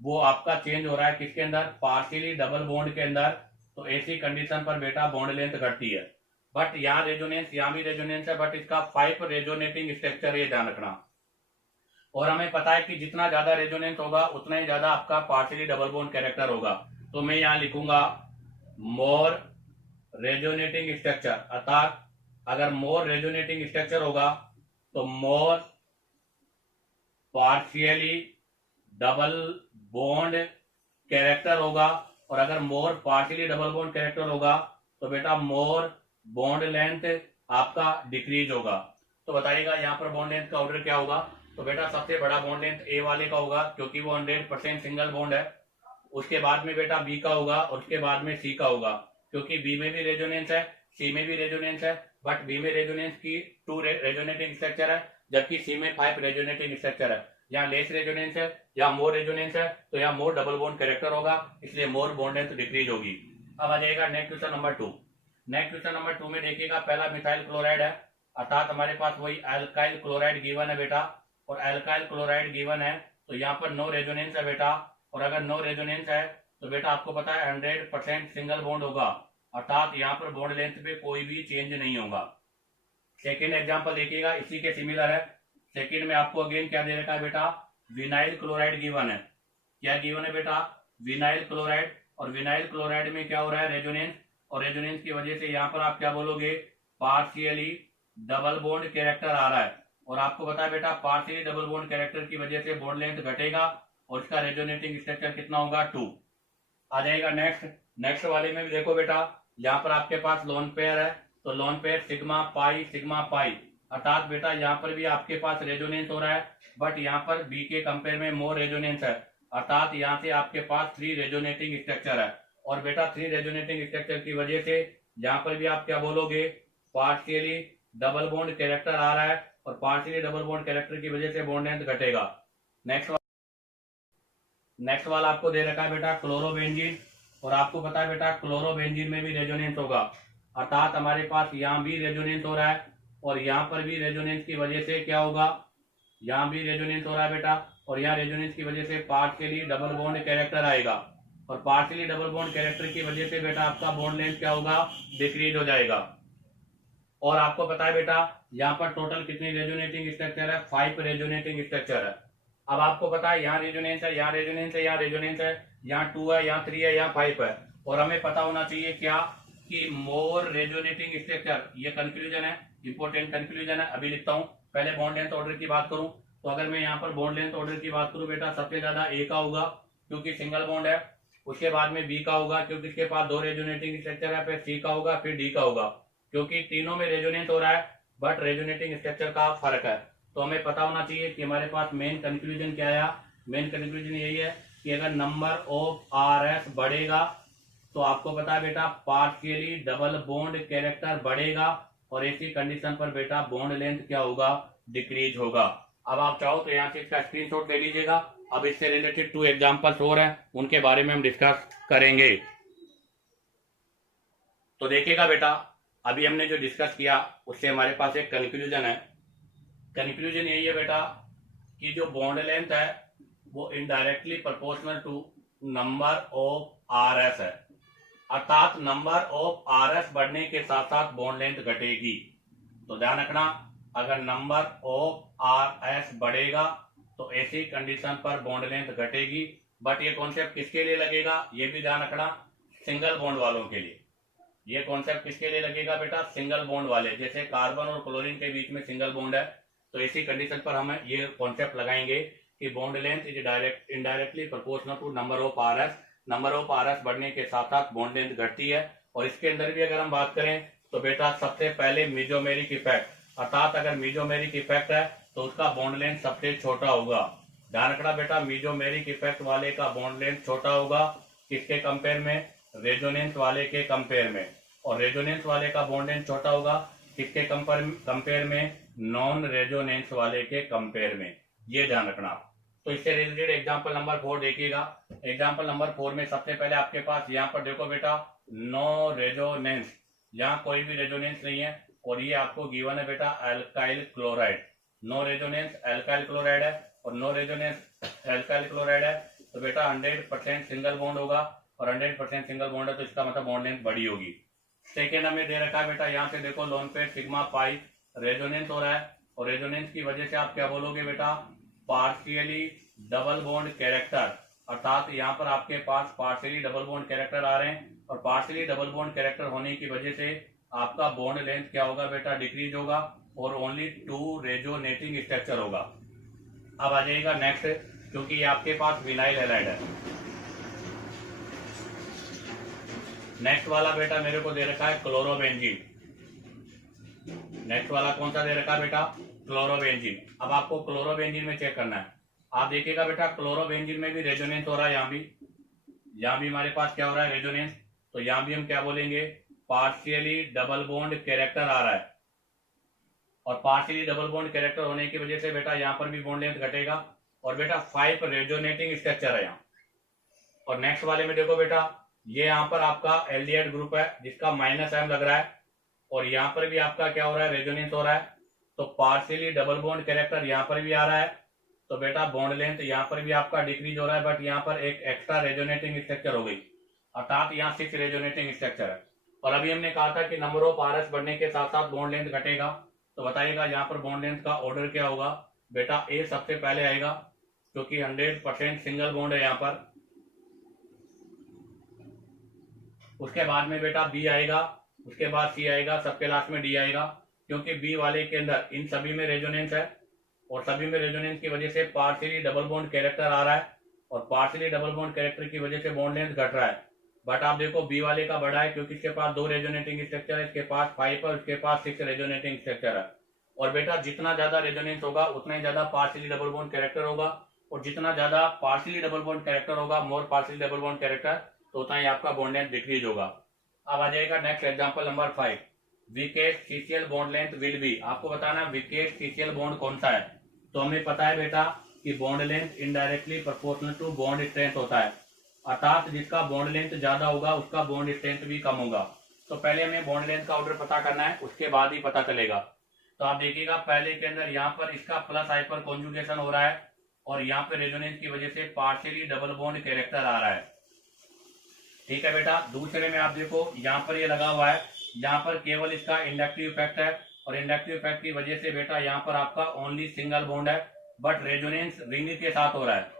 वो आपका चेंज हो रहा है किसके अंदर, पार्शियली डबल बॉन्ड के अंदर, तो ऐसी कंडीशन पर बेटा बॉन्ड लेंथ घटती है। बट यहाँ रेजोनेंस, यहाँ भी रेजोनेंस है, बट इसका 5 रेजोनेटिंग स्ट्रक्चर, ये ध्यान रखना। और हमें पता है कि जितना ज्यादा रेजोनेंस होगा उतना ही ज्यादा आपका पार्शियली डबल बॉन्ड कैरेक्टर होगा। तो मैं यहाँ लिखूंगा मोर रेजोनेटिंग स्ट्रक्चर, अर्थात अगर मोर रेजोनेटिंग स्ट्रक्चर होगा तो मोर पार्शियली डबल बॉन्ड कैरेक्टर होगा। और अगर मोर पार्शियली डबल बॉन्ड कैरेक्टर होगा तो बेटा मोर बॉन्ड लेंथ आपका डिक्रीज होगा। तो बताइएगा यहाँ पर बॉन्ड लेंथ का ऑर्डर क्या होगा। तो बेटा सबसे बड़ा बॉन्ड लेंथ ए वाले का होगा क्योंकि वो 100% सिंगल बॉन्ड है। उसके बाद में बेटा बी का होगा और उसके बाद में सी का होगा, क्योंकि बी में भी रेजोनेंस है, सी में भी रेजोनेंस है, बट बी में रेजोनेंस की 2 रेजोनेटिंग स्ट्रक्चर है, जबकि सी में 5 रेजोनेटिंग स्ट्रक्चर है। यहाँ लेस रेजोनेंस है या मोर रेजोनेंस है, तो यहाँ मोर डबल बॉन्ड कैरेक्टर होगा, इसलिए मोर बॉन्ड लेंथ डिक्रीज होगी। अब आ जाएगा next question number 2। Next question number 2 में देखिएगा, पहला मिथाइल क्लोराइड है, अर्थात हमारे पास वही एल्काइल क्लोराइड गिवन है बेटा। और एल्काइल क्लोराइड गिवन है तो यहाँ पर नो रेजोनेंस है बेटा। और अगर नो रेजोनेंस है तो बेटा आपको पता है 100% सिंगल बॉन्ड होगा, अर्थात यहाँ पर बॉन्ड लेंथ पे कोई भी चेंज नहीं होगा। सेकेंड एग्जांपल देखिएगा, इसी के सिमिलर है। सेकेंड में आपको अगेन क्या दे रखा है बेटा, विनाइल क्लोराइड गिवन है। क्या गिवन है बेटा, विनाइल क्लोराइड। और विनाइल क्लोराइड में क्या हो रहा है, रेजोनेंस। और रेजोनेंस की वजह से यहाँ पर आप क्या बोलोगे, पार्शियली डबल बॉन्ड कैरेक्टर आ रहा है। और आपको पता है बेटा पार्शियली डबल बॉन्ड कैरेक्टर की वजह से बॉन्ड लेंथ घटेगा और इसका रेजोनेटिंग स्ट्रक्चर कितना होगा, 2। आ जाएगा नेक्स्ट वाले में भी देखो बेटा, यहाँ पर आपके पास लोन पेयर है, तो लोन पेयर सिग्मा पाई, अर्थात बेटा यहाँ पर भी आपके पास रेजोनेंस हो रहा है, बट यहाँ पर बी के कंपेयर में मोर रेजोनेंस है, अर्थात यहाँ से आपके पास 3 रेजोनेटिंग स्ट्रक्चर है। और बेटा 3 रेजोनेटिंग स्ट्रक्चर की वजह से यहाँ पर भी आप क्या बोलोगे, पार्शियली डबल बॉन्ड कैरेक्टर आ रहा है, और पार्शियली डबल बॉन्ड कैरेक्टर की वजह से बॉन्ड लेंथ घटेगा। नेक्स्ट वाला आपको दे रखा है बेटा क्लोरोबेंजीन। और आपको पता है बेटा क्लोरोबेंजीन में भी रेजोनेंस होगा, अर्थात हमारे पास यहाँ भी रेजोनेंस हो रहा है और यहाँ पर भी रेजोनेंस की वजह से क्या होगा, यहाँ भी रेजोनेंस हो रहा है बेटा, और यहाँ रेजोनेंस की वजह से पार्शियली डबल बॉन्ड कैरेक्टर आएगा। और पार्शियली डबल बॉन्ड कैरेक्टर की वजह से बेटा आपका बॉन्ड लेंथ क्या होगा, डिक्रीज हो जाएगा। और आपको पता है बेटा यहाँ पर टोटल कितनी रेजोनेटिंग स्ट्रक्चर है, 5 रेजोनेटिंग स्ट्रक्चर है। अब आपको पता है यहाँ रेजोनेंस है, यहाँ रेजोनेंस है, यहाँ रेजोनेंस है, यहाँ 2 है, यहाँ 3 है, यहाँ 5 है। और हमें पता होना चाहिए क्या, कि मोर रेजोनेटिंग स्ट्रक्चर, ये कंक्लूजन है, इंपॉर्टेंट कंक्लूजन है। अभी लिखता हूँ, पहले बॉन्ड लेंथ ऑर्डर की बात करूं तो अगर मैं यहाँ पर बॉन्ड लेंथ ऑर्डर की बात करूं बेटा, सबसे ज्यादा ए का होगा क्योंकि सिंगल बॉन्ड है, उसके बाद में बी का होगा क्योंकि इसके पास 2 रेजोनेटिंग स्ट्रक्चर है, फिर सी का होगा, फिर डी का होगा, क्योंकि तीनों में रेजोनेंस हो रहा है बट रेजोनेटिंग स्ट्रक्चर का फर्क है। तो हमें पता होना चाहिए कि हमारे पास मेन कंक्लूजन क्या आया, मेन कंक्लूजन यही है कि अगर नंबर ऑफ आर एस बढ़ेगा तो आपको पता है बेटा पार्शियली डबल बॉन्ड कैरेक्टर बढ़ेगा, और ऐसी कंडीशन पर बेटा बॉन्ड लेंथ क्या होगा, डिक्रीज होगा। अब आप चाहो तो यहाँ से इसका स्क्रीनशॉट ले लीजिएगा। अब इससे रिलेटेड 2 एग्जांपल्स और हैं, उनके बारे में हम डिस्कस करेंगे। तो देखिएगा बेटा, अभी हमने जो डिस्कस किया उससे हमारे पास एक कंक्लूजन है। कंक्लूजन यही है बेटा कि जो बॉन्ड लेंथ है वो indirectly proportional to number of R S है, अर्थात नंबर ऑफ आर एस बढ़ने के साथ साथ बॉन्ड लेंथ घटेगी। तो ध्यान रखना, अगर नंबर ऑफ आर एस बढ़ेगा तो ऐसी कंडीशन पर बॉन्ड लेंथ घटेगी। बट ये कॉन्सेप्ट किसके लिए लगेगा, ये भी ध्यान रखना, सिंगल बॉन्ड वालों के लिए। ये कॉन्सेप्ट किसके लिए लगेगा बेटा, सिंगल बॉन्ड वाले, जैसे कार्बन और क्लोरीन के बीच में सिंगल बॉन्ड है, तो ऐसी कंडीशन पर हम ये कॉन्सेप्ट लगाएंगे कि bond length is indirectly proportional to number of R S. Number of R S बढ़ने के साथ साथ बॉन्ड लेंथ घटती है। और इसके अंदर भी अगर हम बात करें तो बेटा सबसे पहले मीजोमेरिक इफेक्ट, अर्थात अगर मीजोमेरिक इफेक्ट है तो उसका बॉन्ड लेंथ सबसे छोटा होगा। ध्यान रखना बेटा, मीजोमेरिक इफेक्ट वाले का बॉन्ड लेंथ छोटा होगा, किसके कंपेयर में, रेजोनेंस वाले के कंपेयर में। और रेजोनेंस वाले का बॉन्ड लेंथ छोटा होगा, किसके कंपेयर में, नॉन रेजोनेंस वाले के कंपेयर में। ये ध्यान रखना। तो इससे रिलेटेड एग्जाम्पल नंबर 4 देखिएगा। एग्जाम्पल नंबर 4 में सबसे पहले आपके पास यहाँ पर देखो बेटा, नो रेजोनेंस, यहाँ कोई भी रेजोनेंस नहीं है और ये आपको गिवन है बेटा alkyl chloride. No resonance alkyl chloride है और नो रेजोनेंस अल्काइल क्लोराइड है, तो बेटा 100% सिंगल बॉन्ड होगा और 100% सिंगल बॉन्ड है तो इसका मतलब बॉन्ड लेंथ बड़ी होगी। सेकेंड हमें दे रखा है बेटा, यहाँ से देखो लोन पे सिग्मा पाई रेजोनेंस हो रहा है और रेजोनेंस की वजह से आप क्या बोलोगे बेटा, पार्शियली डबल बॉन्ड कैरेक्टर, अर्थात यहाँ पर आपके पास पार्शियली डबल बॉन्ड कैरेक्टर आ रहे हैं और पार्शियली डबल बॉन्ड कैरेक्टर होने की वजह से आपका बॉन्ड लेंथ क्या होगा बेटा, डिक्रीज होगा और ओनली 2 रेजोनेटिंग स्ट्रक्चर होगा। अब आ जाएगा नेक्स्ट, क्योंकि ये आपके पास विनाइल हैलाइड है। नेक्स्ट वाला बेटा मेरे को दे रखा है क्लोरोबेंजीन। नेक्स्ट वाला कौन सा दे रखा है बेटा, क्लोरोबेंजीन। अब आपको क्लोरोबेंजीन में चेक करना है। आप देखिएगा बेटा क्लोरोबेंजीन में भी रेजोनेंस हो रहा है, यहाँ भी हमारे पास क्या हो रहा है, रेजोनेंस। तो यहाँ भी हम क्या बोलेंगे, पार्शियली डबल बॉन्ड कैरेक्टर आ रहा है और पार्शियली डबल बॉन्ड कैरेक्टर होने की वजह से बेटा यहाँ पर भी बॉन्ड लेंथ घटेगा और बेटा 5 रेजोनेटिंग स्ट्रक्चर है यहाँ। और नेक्स्ट वाले में देखो बेटा, ये यहाँ पर आपका एल्डिहाइड ग्रुप है जिसका -M लग रहा है और यहाँ पर भी आपका क्या हो रहा है, रेजोनेंस हो रहा है। तो पार्शियली डबल बॉन्ड कैरेक्टर यहाँ पर भी आ रहा है, तो बेटा बॉन्ड लेंथ यहाँ पर भी आपका डिक्रीज हो रहा है, बट यहाँ पर एक एक्स्ट्रा रेजोनेटिंग स्ट्रक्चर हो गई, अर्थात यहाँ 6 रेजोनेटिंग स्ट्रक्चर है। और अभी हमने कहा था कि नंबर ऑफ RS बढ़ने के साथ साथ बॉन्ड लेंथ घटेगा, तो बताइएगा यहाँ पर बॉन्ड लेंथ का ऑर्डर क्या होगा बेटा, ए सबसे पहले आएगा क्योंकि 100% सिंगल बॉन्ड है यहाँ पर। उसके बाद में बेटा बी आएगा, उसके बाद सी आएगा, सबके लास्ट में डी आएगा, क्योंकि बी वाले के अंदर इन सभी में रेजोनेंस है और सभी में रेजोनेंस की वजह से पार्शियली डबल बॉन्ड कैरेक्टर आ रहा है और पार्शियली डबल बॉन्ड कैरेक्टर की वजह से बॉन्ड लेंथ घट रहा है। बट आप देखो बी वाले का बड़ा है क्योंकि इसके पास 2 रेजोनेटिंग स्ट्रक्चर है, इसके पास 5 है, इसके पास 6 रेजोनेटिंग स्ट्रक्चर है। और बेटा जितना ज्यादा रेजोनेंस होगा उतना ही ज्यादा पार्शियली डबल बॉन्ड कैरेक्टर होगा और जितना ज्यादा पार्शियली डबल बॉन्ड कैरेक्टर होगा, मोर पार्शियली डबल बॉन्ड कैरेक्टर, तो उतना ही आपका बॉन्ड लेंथ डिक्रीज होगा। अब आ जाएगा next example number 5, weakest CCL bond length will be. आपको बताना वीकेस्ट सीसीएल बॉन्ड कौन सा है। तो हमें पता है बेटा कि bond length indirectly proportional to bond strength होता है, अर्थात जिसका बॉन्ड लेंथ ज्यादा होगा उसका बॉन्ड स्ट्रेंथ भी कम होगा। तो पहले हमें बॉन्ड लेंथ का ऑर्डर पता करना है, उसके बाद ही पता चलेगा। तो आप देखिएगा पहले के अंदर यहाँ पर इसका प्लस हाइपर कॉन्जुगेशन हो रहा है और यहाँ पे रेजोनेंस की वजह से पार्शियली डबल बॉन्ड कैरेक्टर आ रहा है, ठीक है बेटा। दूसरे में आप देखो यहाँ पर ये लगा हुआ है, यहाँ पर केवल इसका इंडक्टिव इफेक्ट है और इंडक्टिव इफेक्ट की वजह से बेटा यहाँ पर आपका ओनली सिंगल बॉन्ड है, बट रेजोनेंस रिंग के साथ हो रहा है।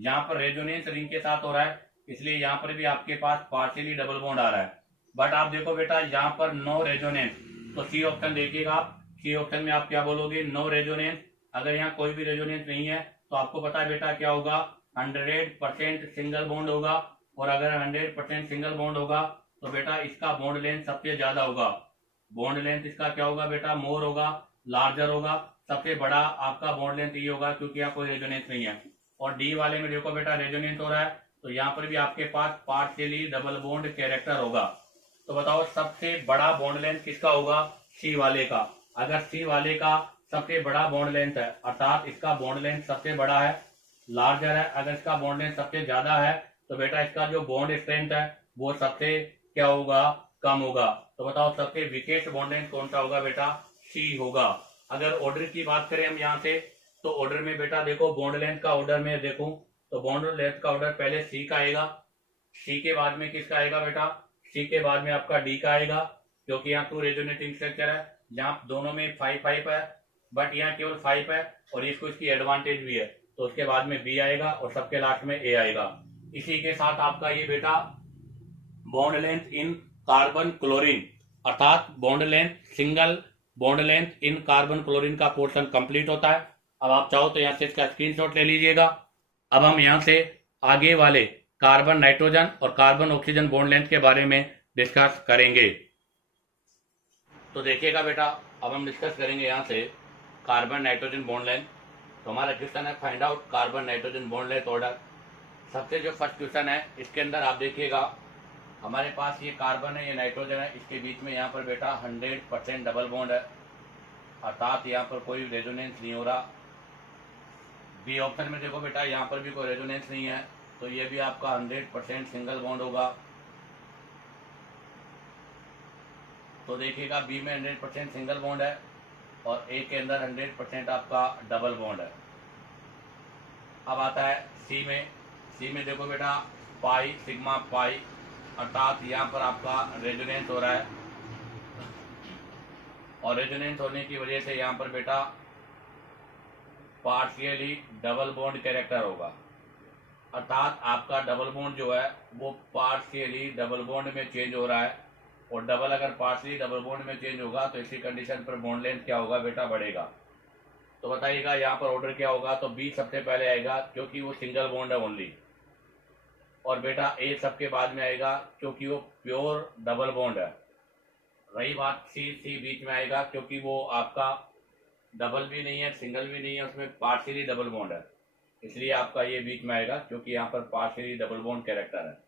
यहाँ पर रेजोनेंस रिंग के साथ हो रहा है, इसलिए यहाँ पर भी आपके पास पार्शियली डबल बॉन्ड आ रहा है। बट आप देखो बेटा यहाँ पर नो रेजोनेंस, तो सी ऑप्शन देखिएगा आप, सी ऑप्शन में आप क्या बोलोगे, नो रेजोनेंस। अगर यहाँ कोई भी रेजोनेंस नहीं है तो आपको पता है बेटा क्या होगा, 100% सिंगल बॉन्ड होगा और अगर 100% सिंगल बॉन्ड होगा तो बेटा इसका बॉन्ड लेंथ सबसे ज्यादा होगा। बॉन्ड लेंथ इसका क्या होगा बेटा, मोर होगा, लार्जर होगा, सबसे बड़ा आपका बॉन्ड लेंथ ये होगा क्योंकि यहाँ कोई रेजोनेंस नहीं है। और डी वाले में देखो बेटा रेजोनेंस हो रहा है, तो यहाँ पर भी आपके पास पार्शियली डबल बॉन्ड कैरेक्टर होगा। तो बताओ सबसे बड़ा बॉन्ड लेंथ किसका होगा, सी वाले का। अगर सी वाले का सबसे बड़ा बॉन्ड लेंथ है, अर्थात इसका बॉन्ड लेंथ सबसे बड़ा है, लार्जर है, अगर इसका बॉन्ड लेंथ सबसे ज्यादा है तो बेटा इसका जो बॉन्ड स्ट्रेंथ है वो सबसे क्या होगा, कम होगा। तो बताओ सबसे वीकेस्ट बॉन्ड लेंथ कौन सा होगा बेटा, सी होगा। अगर ऑर्डर की बात करें हम यहाँ से, तो ऑर्डर में बेटा देखो बॉन्ड लेंथ का ऑर्डर में देखूं तो बॉन्ड लेंथ का ऑर्डर पहले सी का आएगा, सी के बाद में किसका आएगा बेटा, सी के बाद में आपका डी का आएगा, क्योंकि यहाँ 2 रेजोनेटिंग स्ट्रक्चर है, यहाँ दोनों में 5 है, बट यहाँ केवल 5 है और इसको इसकी एडवांटेज भी है, तो उसके बाद में बी आएगा और सबके लास्ट में ए आएगा। इसी के साथ आपका ये बेटा bond length in carbon chlorine, अर्थात bond length single bond length in carbon chlorine का पोर्शन कंप्लीट होता है। अब आप चाहो तो यहाँ से इसका स्क्रीनशॉट ले लीजिएगा। अब हम यहाँ से आगे वाले कार्बन नाइट्रोजन और कार्बन ऑक्सीजन बॉन्ड लेंथ के बारे में डिस्कस करेंगे। तो देखिएगा बेटा, अब हम डिस्कस करेंगे यहाँ से कार्बन नाइट्रोजन बॉन्ड लेंथ। तो हमारा क्वेश्चन है find out carbon nitrogen bond length order. सबसे जो फर्स्ट क्वेश्चन है इसके अंदर आप देखिएगा हमारे पास ये कार्बन है, ये नाइट्रोजन है, इसके बीच में यहाँ पर बेटा 100% डबल बॉन्ड है, अर्थात यहाँ पर कोई रेजोनेंस नहीं हो रहा। बी ऑप्शन में देखो बेटा यहाँ पर भी कोई रेजोनेंस नहीं है, तो ये भी आपका 100% सिंगल बॉन्ड होगा। तो देखिएगा बी में 100% सिंगल बॉन्ड है और ए के अंदर 100% आपका डबल बॉन्ड है। अब आता है सी में। सी में देखो बेटा पाई सिग्मा पाई, अर्थात यहाँ पर आपका रेजोनेंस हो रहा है और रेजोनेंस होने की वजह से यहाँ पर बेटा पार्शियली डबल बॉन्ड कैरेक्टर होगा, अर्थात आपका डबल बॉन्ड जो है वो पार्शियली डबल बॉन्ड में चेंज हो रहा है, और डबल अगर पार्शियली डबल बॉन्ड में चेंज होगा तो इसी कंडीशन पर बॉन्ड लेंथ क्या होगा बेटा, बढ़ेगा। तो बताइएगा यहाँ पर ऑर्डर क्या होगा, तो बी सबसे पहले आएगा क्योंकि वो सिंगल बॉन्ड है ओनली, और बेटा ए सबके बाद में आएगा क्योंकि वो प्योर डबल बॉन्ड है। रही बात सी बीच में आएगा क्योंकि वो आपका डबल भी नहीं है सिंगल भी नहीं है, उसमें पार्शियली डबल बॉन्ड है, इसलिए आपका ये बीच में आएगा क्योंकि यहाँ पर पार्शियली डबल बॉन्ड कैरेक्टर है।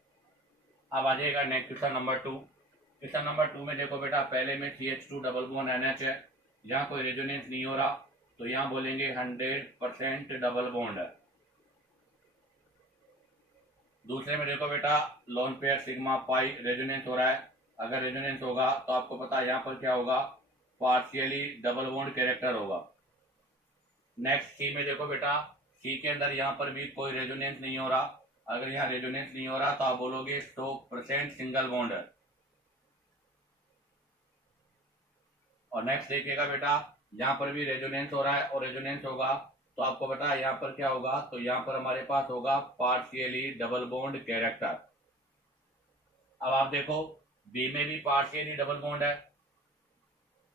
अब आ जाएगा next question number 2। Question number 2 में देखो बेटा पहले में CH2 डबल बॉन्ड NH है, यहाँ कोई रेजोनेंस नहीं हो रहा, तो यहाँ बोलेंगे 100% डबल बॉन्ड है। दूसरे में देखो बेटा lone pair sigma pi resonance हो रहा है, अगर रेजोनेंस होगा तो आपको पता है यहाँ पर क्या होगा, पार्शियली डबल बॉन्ड कैरेक्टर होगा। नेक्स्ट सी में देखो बेटा सी के अंदर यहाँ पर भी कोई रेजोनेंस नहीं हो रहा, अगर यहाँ रेजोनेंस नहीं हो रहा तो आप बोलोगे 100% सिंगल बॉन्ड है। और नेक्स्ट देखिएगा बेटा यहाँ पर भी रेजोनेंस हो रहा है और रेजोनेंस होगा तो आपको पता है यहाँ पर क्या होगा, तो यहाँ पर हमारे पास होगा पार्शियली डबल बॉन्ड कैरेक्टर। अब आप देखो बी में भी पार्शियली डबल बॉन्ड है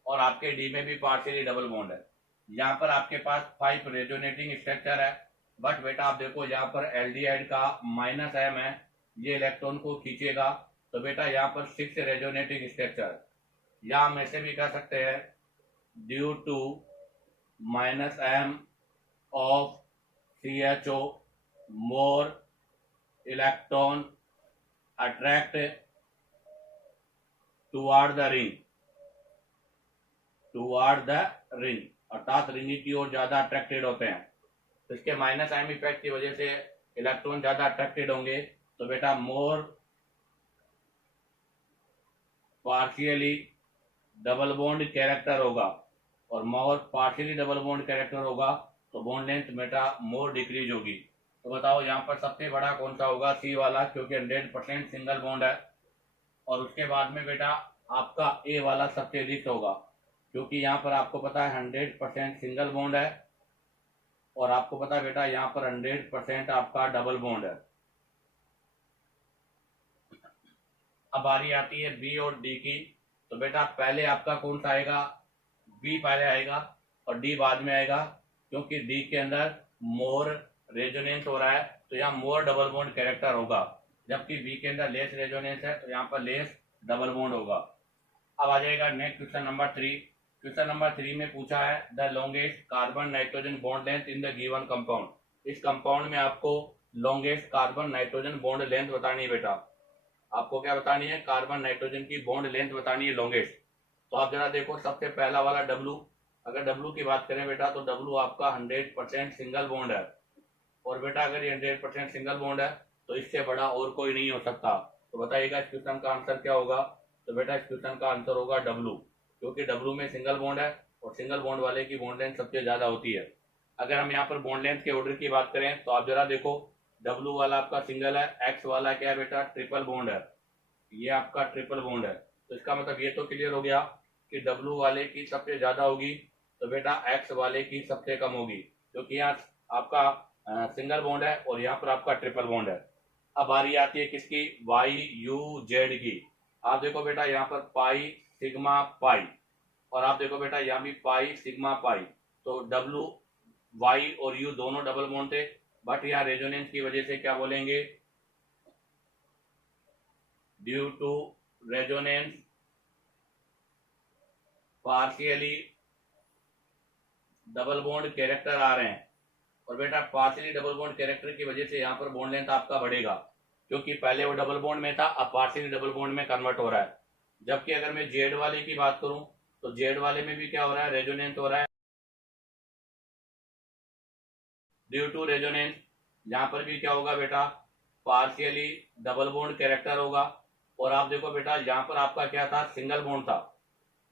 और आपके डी में भी पार्शियली डबल बॉन्ड है। यहाँ पर आपके पास 5 रेजोनेटिंग स्ट्रक्चर है, बट बेटा आप देखो यहाँ पर एल्डिहाइड का -M है, ये इलेक्ट्रॉन को खींचेगा, तो बेटा यहाँ पर 6 रेजोनेटिंग स्ट्रक्चर, या हम ऐसे भी कह सकते हैं due to -M of CHO more electron attract toward the ring, अर्थात रिंग की ओर ज्यादा अट्रैक्टेड होते हैं, तो इसके -M इफेक्ट की वजह से इलेक्ट्रॉन ज्यादा अट्रैक्टेड होंगे, तो बेटा मोर पार्शियली डबल बॉन्ड कैरेक्टर होगा, और मोर पार्शियली डबल बॉन्ड कैरेक्टर होगा तो बॉन्ड लेंथ बेटा मोर डिक्रीज होगी। तो बताओ यहाँ पर सबसे बड़ा कौन सा होगा, सी वाला, क्योंकि 100% सिंगल बॉन्ड है, और उसके बाद में बेटा आपका ए वाला सबसे लीस्ट होगा, क्योंकि यहाँ पर आपको पता है 100% सिंगल बॉन्ड है, और आपको पता है बेटा यहाँ पर 100% आपका डबल बॉन्ड है। अब बारी आती है बी और डी की, तो बेटा पहले आपका कौन सा आएगा, बी पहले आएगा और डी बाद में आएगा, क्योंकि डी के अंदर मोर रेजोनेंस हो रहा है तो यहाँ मोर डबल बॉन्ड कैरेक्टर होगा, जबकि बी के अंदर लेस रेजोनेंस है तो यहाँ पर लेस डबल बॉन्ड होगा। अब आ जाएगा next question number 3। Question number 3 में पूछा है the longest carbon nitrogen bond length in the given compound. इस कंपाउंड में आपको longest carbon nitrogen bond length बतानी है बेटा, आपको क्या बतानी है, कार्बन नाइट्रोजन की बॉन्ड लेंथ बतानी है लॉन्गेस्ट। तो आप जरा देखो सबसे पहला वाला W, अगर W की बात करें बेटा तो W आपका 100% सिंगल बॉन्ड है, और बेटा अगर ये 100% सिंगल बॉन्ड है तो इससे बड़ा और कोई नहीं हो सकता। तो बताइएगा इस क्वेश्चन का आंसर क्या होगा, तो बेटा इस क्वेश्चन का आंसर होगा W, क्योंकि W में सिंगल बॉन्ड है और सिंगल बॉन्ड वाले की बॉन्ड लेंथ सबसे ज्यादा होती है। अगर हम यहाँ पर बॉन्ड लेंथ के ऑर्डर की बात करें तो आप जरा देखो W वाला आपका सिंगल है, X वाला क्या है बेटा, ट्रिपल बॉन्ड है, ये आपका ट्रिपल बॉन्ड है, तो इसका मतलब ये तो क्लियर हो गया कि W वाले की सबसे ज्यादा होगी तो बेटा X वाले की सबसे कम होगी, क्योंकि यहाँ आपका सिंगल बॉन्ड है और यहाँ पर आपका ट्रिपल बॉन्ड है। अब बारी आती है किसकी, YUZ की। आप देखो बेटा यहाँ पर पाई सिग्मा पाई, और आप देखो बेटा यहाँ भी पाई सिग्मा पाई, तो W Y और U दोनों डबल बॉन्ड थे, बट यहाँ रेजोनेंस की वजह से क्या बोलेंगे, due to resonance partially double bond character आ रहे हैं, और बेटा पार्शियली डबल बॉन्ड कैरेक्टर की वजह से यहाँ पर बॉन्ड लेंथ आपका बढ़ेगा, क्योंकि पहले वो डबल बॉन्ड में था, अब पार्शियली डबल बॉन्ड में कन्वर्ट हो रहा है। जबकि अगर मैं जेड वाले की बात करूं तो जेड वाले में भी क्या हो रहा है, रेजोनेंस हो रहा है, ड्यू टू रेजोनेंस, यहाँ पर भी क्या होगा बेटा, पार्शियली डबल बॉन्ड कैरेक्टर होगा। और आप देखो बेटा यहाँ पर आपका क्या था, सिंगल बॉन्ड था,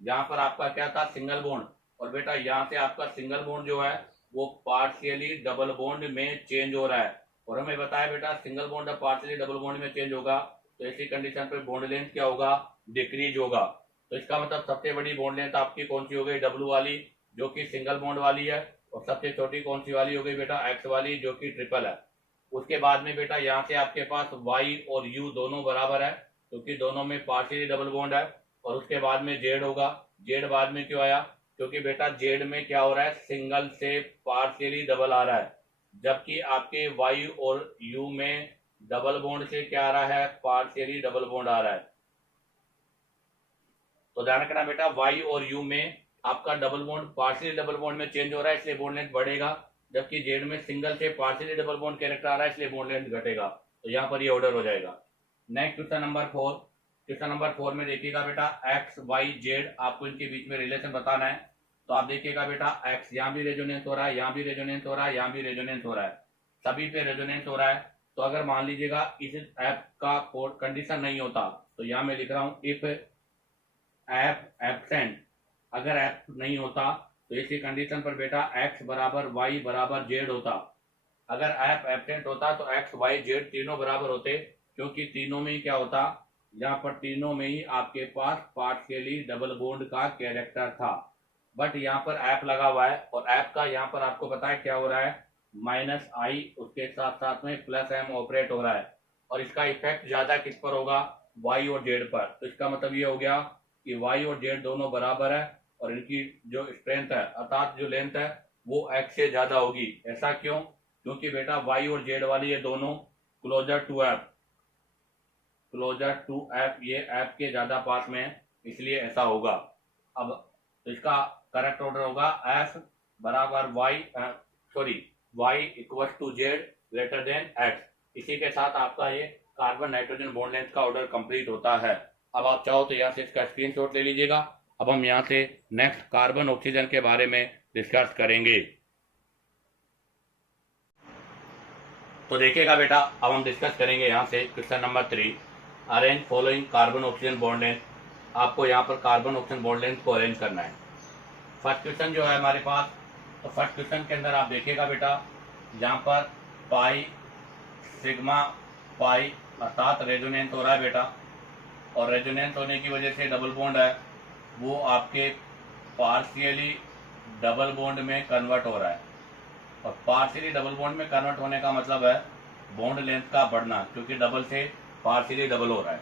यहाँ पर आपका क्या था, सिंगल बॉन्ड। और बेटा यहाँ से आपका सिंगल बॉन्ड जो है वो पार्शियली डबल बॉन्ड में चेंज हो रहा है। और हमें बताया बेटा सिंगल बॉन्ड अब पार्शियली डबल बॉन्ड में चेंज होगा तो ऐसी कंडीशन पर बॉन्ड लेंथ क्या होगा, डिक्रीज होगा। तो इसका मतलब सबसे बड़ी बॉन्ड लेंथ आपकी कौन सी हो गई, डब्ल्यू वाली, जो कि सिंगल बॉन्ड वाली है। और सबसे छोटी कौन सी वाली हो गई बेटा, एक्स वाली, जो कि ट्रिपल है। उसके बाद में बेटा यहाँ से आपके पास वाई और यू दोनों बराबर है क्योंकि दोनों में पार्शियली डबल बॉन्ड है। और उसके बाद में जेड होगा। जेड बाद में क्यों आया, क्योंकि बेटा जेड में क्या हो रहा है, सिंगल से पार्शियली डबल आ रहा है, जबकि आपके वाई और यू में डबल बॉन्ड से क्या आ रहा है, पार्शियली डबल बॉन्ड आ रहा है। तो ध्यान रखना बेटा, वाई और यू में आपका double bond partially double bond में चेंज हो रहा है इसलिए बॉन्ड लेंथ बढ़ेगा, जबकि जेड में सिंगल से पार्शियली डबल बॉन्ड कैरेक्टर आ रहा है इसलिए बॉन्ड लेंथ घटेगा। तो यहाँ पर ये ऑर्डर हो जाएगा। Next question number 4। Question number 4 में देखिएगा बेटा, एक्स वाई जेड आपको इनके बीच में रिलेशन बताना है। तो आप देखिएगा बेटा, एक्स यहाँ भी रेजोनेंस हो रहा है, यहाँ भी रेजोनेंस हो रहा है, यहाँ भी रेजोनेंस हो रहा है, सभी पे रेजोनेंस हो रहा है। तो अगर मान लीजिएगा इस ऐप का कोड कंडीशन नहीं होता तो यहाँ मैं लिख रहा हूँ इफ ऐप एब्सेंट, अगर ऐप नहीं होता तो इसी कंडीशन पर बेटा एक्स बराबर वाई बराबर जेड होता। अगर ऐप एब्सेंट होता तो एक्स वाई जेड तीनों बराबर होते, क्योंकि तीनों में ही क्या होता, यहाँ पर तीनों में ही आपके पास पार्शियली डबल बॉन्ड का कैरेक्टर था। बट यहाँ पर ऐप लगा हुआ है और ऐप का यहाँ पर आपको पता है क्या हो रहा है, माइनस आई उसके साथ साथ में प्लस एम ऑपरेट हो रहा है। और इसका इफेक्ट ज्यादा किस पर होगा, वाई और जेड पर। तो इसका मतलब ये हो गया कि वाई और जेड दोनों बराबर है और इनकी जो स्ट्रेंथ है अर्थात जो लेंथ है वो एक्स से ज्यादा होगी। ऐसा क्यों, क्योंकि बेटा वाई और जेड वाली ये दोनों closer to F, closer to F, ये एफ के ज्यादा पास में है इसलिए ऐसा होगा। अब तो इसका करेक्ट ऑर्डर होगा एफ बराबर Y, sorry, Y equal to Z greater than X. इसी के साथ आपका ये कार्बन नाइट्रोजन बॉन्ड लेंथ का ऑर्डर कंप्लीट होता है। अब आप चाहो तो यहाँ से इसका स्क्रीनशॉट ले लीजिएगा। अब हम यहाँ से नेक्स्ट कार्बन ऑक्सीजन के बारे में डिस्कस करेंगे। तो देखिएगा बेटा, अब हम डिस्कस करेंगे यहाँ से question number 3, arrange following carbon oxygen bond length. आपको यहाँ पर कार्बन ऑक्सीजन बॉन्ड लेंथ को अरेंज करना है। फर्स्ट क्वेश्चन जो है हमारे पास, तो फर्स्ट क्वेश्चन के अंदर आप देखिएगा बेटा, यहाँ पर पाई सिग्मा पाई अर्थात रेजोनेंस हो रहा है बेटा, और रेजोनेंस होने की वजह से डबल बॉन्ड है वो आपके पार्शियली डबल बॉन्ड में कन्वर्ट हो रहा है। और पार्शियली डबल बॉन्ड में कन्वर्ट होने का मतलब है बॉन्ड लेंथ का बढ़ना, क्योंकि डबल से पार्शियली डबल हो रहा है।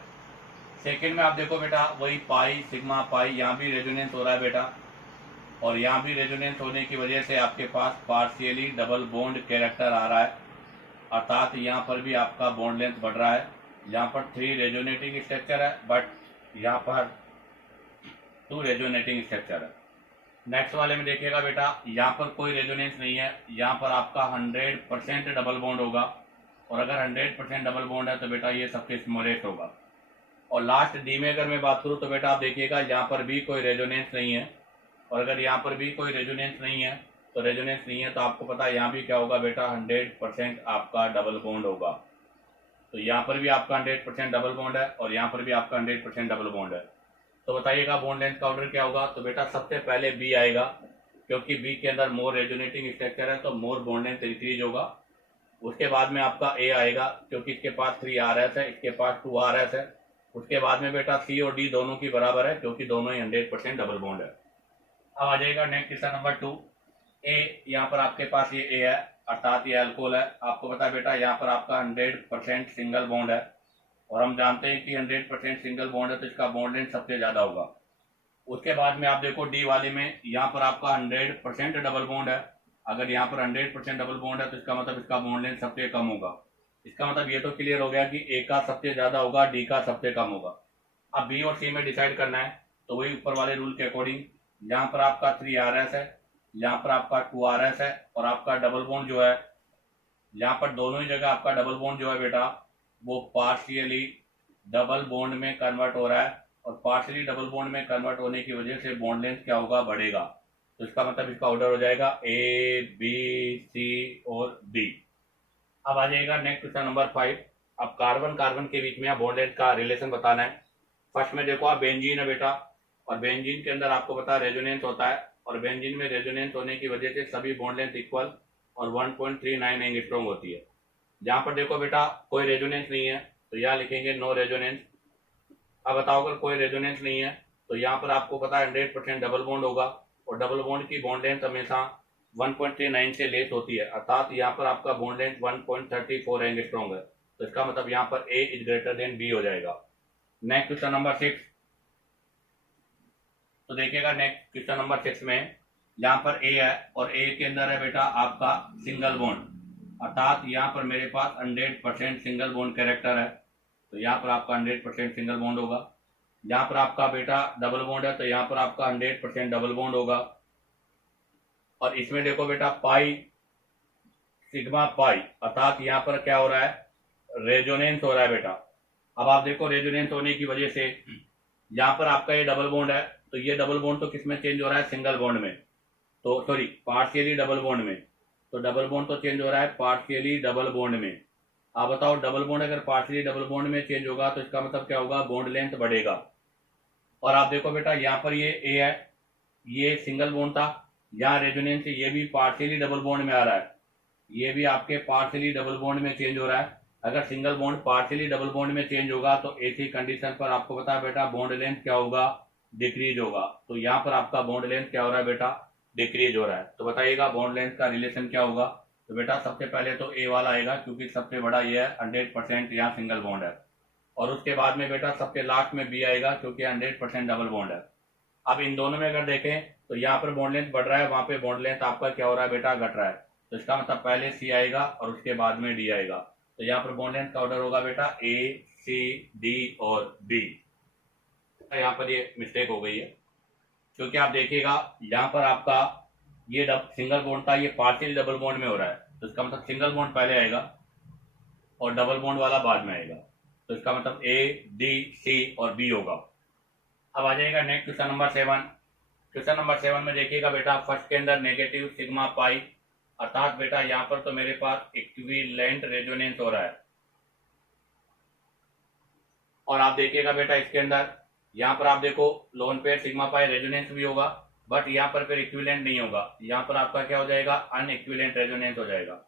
सेकेंड में आप देखो बेटा, वही पाई सिग्मा पाई, यहाँ भी रेजोनेंस हो रहा है बेटा, और यहाँ भी रेजोनेंस होने की वजह से आपके पास पार्शियली डबल बॉन्ड कैरेक्टर आ रहा है, अर्थात यहाँ पर भी आपका बॉन्ड लेंथ बढ़ रहा है। यहाँ पर 3 रेजोनेटिंग स्ट्रक्चर है बट यहाँ पर 2 रेजोनेटिंग स्ट्रक्चर है। नेक्स्ट वाले में देखिएगा बेटा, यहाँ पर कोई रेजोनेंस नहीं है, यहाँ पर आपका 100% डबल बॉन्ड होगा, और अगर 100% डबल बॉन्ड है तो बेटा ये सबसे स्मॉलेस्ट होगा। और लास्ट डी में अगर मैं बात करूँ तो बेटा आप देखिएगा यहाँ पर भी कोई रेजोनेंस नहीं है, और अगर यहाँ पर भी कोई रेजोनेंस नहीं है तो रेजोनेंस नहीं है तो आपको पता है यहाँ भी क्या होगा बेटा, 100% आपका डबल बॉन्ड होगा। तो यहाँ पर भी आपका 100% डबल बॉन्ड है और यहाँ पर भी आपका 100% डबल बॉन्ड है। तो बताइएगा बॉन्ड लेंथ का ऑर्डर क्या होगा। तो बेटा सबसे पहले बी आएगा, क्योंकि बी के अंदर मोर रेजोनेटिंग स्ट्रक्चर है तो मोर बॉन्ड लेंथ इंक्रीज होगा। उसके बाद में आपका ए आएगा, क्योंकि इसके पास 3 RS है, इसके पास 2 RS है। उसके बाद में बेटा सी और डी दोनों की बराबर है, क्योंकि दोनों ही 100% डबल बॉन्ड है। अब आ जाएगा नेक्स्ट क्वेश्चन नंबर 2। ए, यहाँ पर आपके पास ये ए है अर्थात ये अल्कोहल है। आपको पता है बेटा यहाँ पर आपका 100% सिंगल बॉन्ड है, और हम जानते हैं कि 100% सिंगल बॉन्ड है तो इसका बॉन्ड लेंथ सबसे ज्यादा होगा। उसके बाद में आप देखो डी वाले में, यहाँ पर आपका 100% डबल बॉन्ड है। अगर यहाँ पर 100% डबल बॉन्ड है तो इसका मतलब इसका बॉन्ड लेंथ सबसे कम होगा। इसका मतलब ये तो क्लियर हो गया कि ए का सबसे ज्यादा होगा, डी का सबसे कम होगा। अब बी और सी में डिसाइड करना है, तो वही ऊपर वाले रूल के अकॉर्डिंग, यहाँ पर आपका 3 RS है, यहाँ पर आपका 2 RS है, और आपका डबल बॉन्ड जो है यहाँ पर दोनों ही जगह आपका डबल बॉन्ड जो है बेटा वो पार्शियली डबल बॉन्ड में कन्वर्ट हो रहा है, और पार्शियली डबल बॉन्ड में कन्वर्ट होने की वजह से बॉन्ड लेंथ क्या होगा, बढ़ेगा। तो इसका मतलब इसका ऑर्डर हो जाएगा ए बी सी और डी। अब आ जाएगा नेक्स्ट क्वेश्चन नंबर 5। अब कार्बन कार्बन के बीच में आप बॉन्ड लेंथ का रिलेशन बताना है। फर्स्ट में देखो आप बेंजीन है बेटा, और बेंजीन के अंदर आपको पता है रेजोनेंस होता है, और बेंजीन में रेजोनेंस होने की वजह से सभी बॉन्ड लेंथ इक्वल और 1.39 एंगस्ट्रॉम होती है। जहां पर देखो बेटा कोई रेजोनेंस नहीं है तो यहाँ लिखेंगे नो रेजोनेंस। अब बताओ अगर कोई रेजोनेंस नहीं है तो यहाँ पर आपको पता है 100% डबल बॉन्ड होगा, और डबल बॉन्ड की बॉन्ड लेंथ हमेशा 1.39 से लेस होती है, अर्थात यहाँ पर आपका बॉन्ड लेंथ 1.34 एंगस्ट्रॉम है। तो इसका मतलब यहाँ पर ए इज ग्रेटर देन बी हो जाएगा। Next question number 6। तो देखिएगा नेक्स्ट क्वेश्चन नंबर 6 में यहाँ पर ए है और ए के अंदर है बेटा आपका सिंगल बॉन्ड, अर्थात यहाँ पर मेरे पास 100% सिंगल बॉन्ड कैरेक्टर है, तो यहाँ पर आपका 100% सिंगल बॉन्ड होगा। यहाँ पर आपका बेटा डबल बॉन्ड है तो यहाँ पर आपका 100% डबल बॉन्ड होगा। और इसमें देखो बेटा पाई सिग्मा पाई, अर्थात यहाँ पर क्या हो रहा है, रेजोनेंस हो रहा है बेटा। अब आप देखो रेजोनेंस होने की वजह से यहाँ पर आपका ये डबल बॉन्ड है, तो ये डबल बॉन्ड तो किसमें चेंज हो रहा है, सिंगल बॉन्ड में, तो सॉरी पार्शियली डबल बॉन्ड में। तो डबल बॉन्ड तो चेंज हो रहा है पार्शियली डबल बॉन्ड में। आप बताओ डबल बॉन्ड अगर पार्शियली डबल बॉन्ड में चेंज होगा तो इसका मतलब क्या होगा, बॉन्ड लेंथ बढ़ेगा। और आप देखो बेटा यहाँ पर ये ए है, ये सिंगल बॉन्ड था, यहाँ रेजोनेंस ये भी पार्शियली डबल बॉन्ड में आ रहा है, ये भी आपके पार्शियली डबल बॉन्ड में चेंज हो रहा है। अगर single bond partially double bond में चेंज होगा तो ऐसी कंडीशन पर आपको पता है बेटा बॉन्ड लेंथ क्या होगा, डिक्रीज होगा। तो यहाँ पर आपका बॉन्ड लेंथ क्या हो रहा है बेटा, डिक्रीज हो रहा है। तो बताइएगा बॉन्ड लेंथ का रिलेशन क्या होगा। तो बेटा सबसे पहले तो ए वाला आएगा क्योंकि सबसे बड़ा ये है, 100% यहाँ सिंगल बॉन्ड है, और उसके बाद में बेटा सबसे लास्ट में बी आएगा क्योंकि 100% डबल बॉन्ड है। अब इन दोनों में अगर देखें तो यहाँ पर बॉन्ड लेंथ बढ़ रहा है, वहां पे बॉन्ड लेंथ आपका क्या हो रहा है बेटा, घट रहा है। तो इसका मतलब पहले सी आएगा और उसके बाद में डी आएगा। तो यहाँ पर बॉन्ड लेंथ का ऑर्डर होगा बेटा ए सी डी और बी। यहाँ पर ये मिस्टेक हो गई है क्योंकि आप देखिएगा यहाँ पर आपका ये सिंगल बॉन्ड था, ये पार्शियल डबल बॉन्ड में हो रहा है, तो इसका मतलब सिंगल बॉन्ड पहले आएगा और डबल बॉन्ड वाला बाद में आएगा। तो इसका मतलब ए डी सी और बी होगा। अब आ जाएगा next question number 7। Question number 7 में देखिएगा बेटा फर्स्ट के अंदर नेगेटिव सिग्मा पाई, अर्थात बेटा यहाँ पर तो मेरे पास इक्विवेलेंट रेजोनेंस हो रहा है, और आप देखिएगा बेटा इसके अंदर यहाँ पर आप देखो lone pair sigma pi resonance भी होगा, बट यहाँ पर फिर इक्विवेलेंट नहीं होगा, यहाँ पर आपका क्या हो जाएगा, अनइक्विवेलेंट रेजोनेंस हो जाएगा।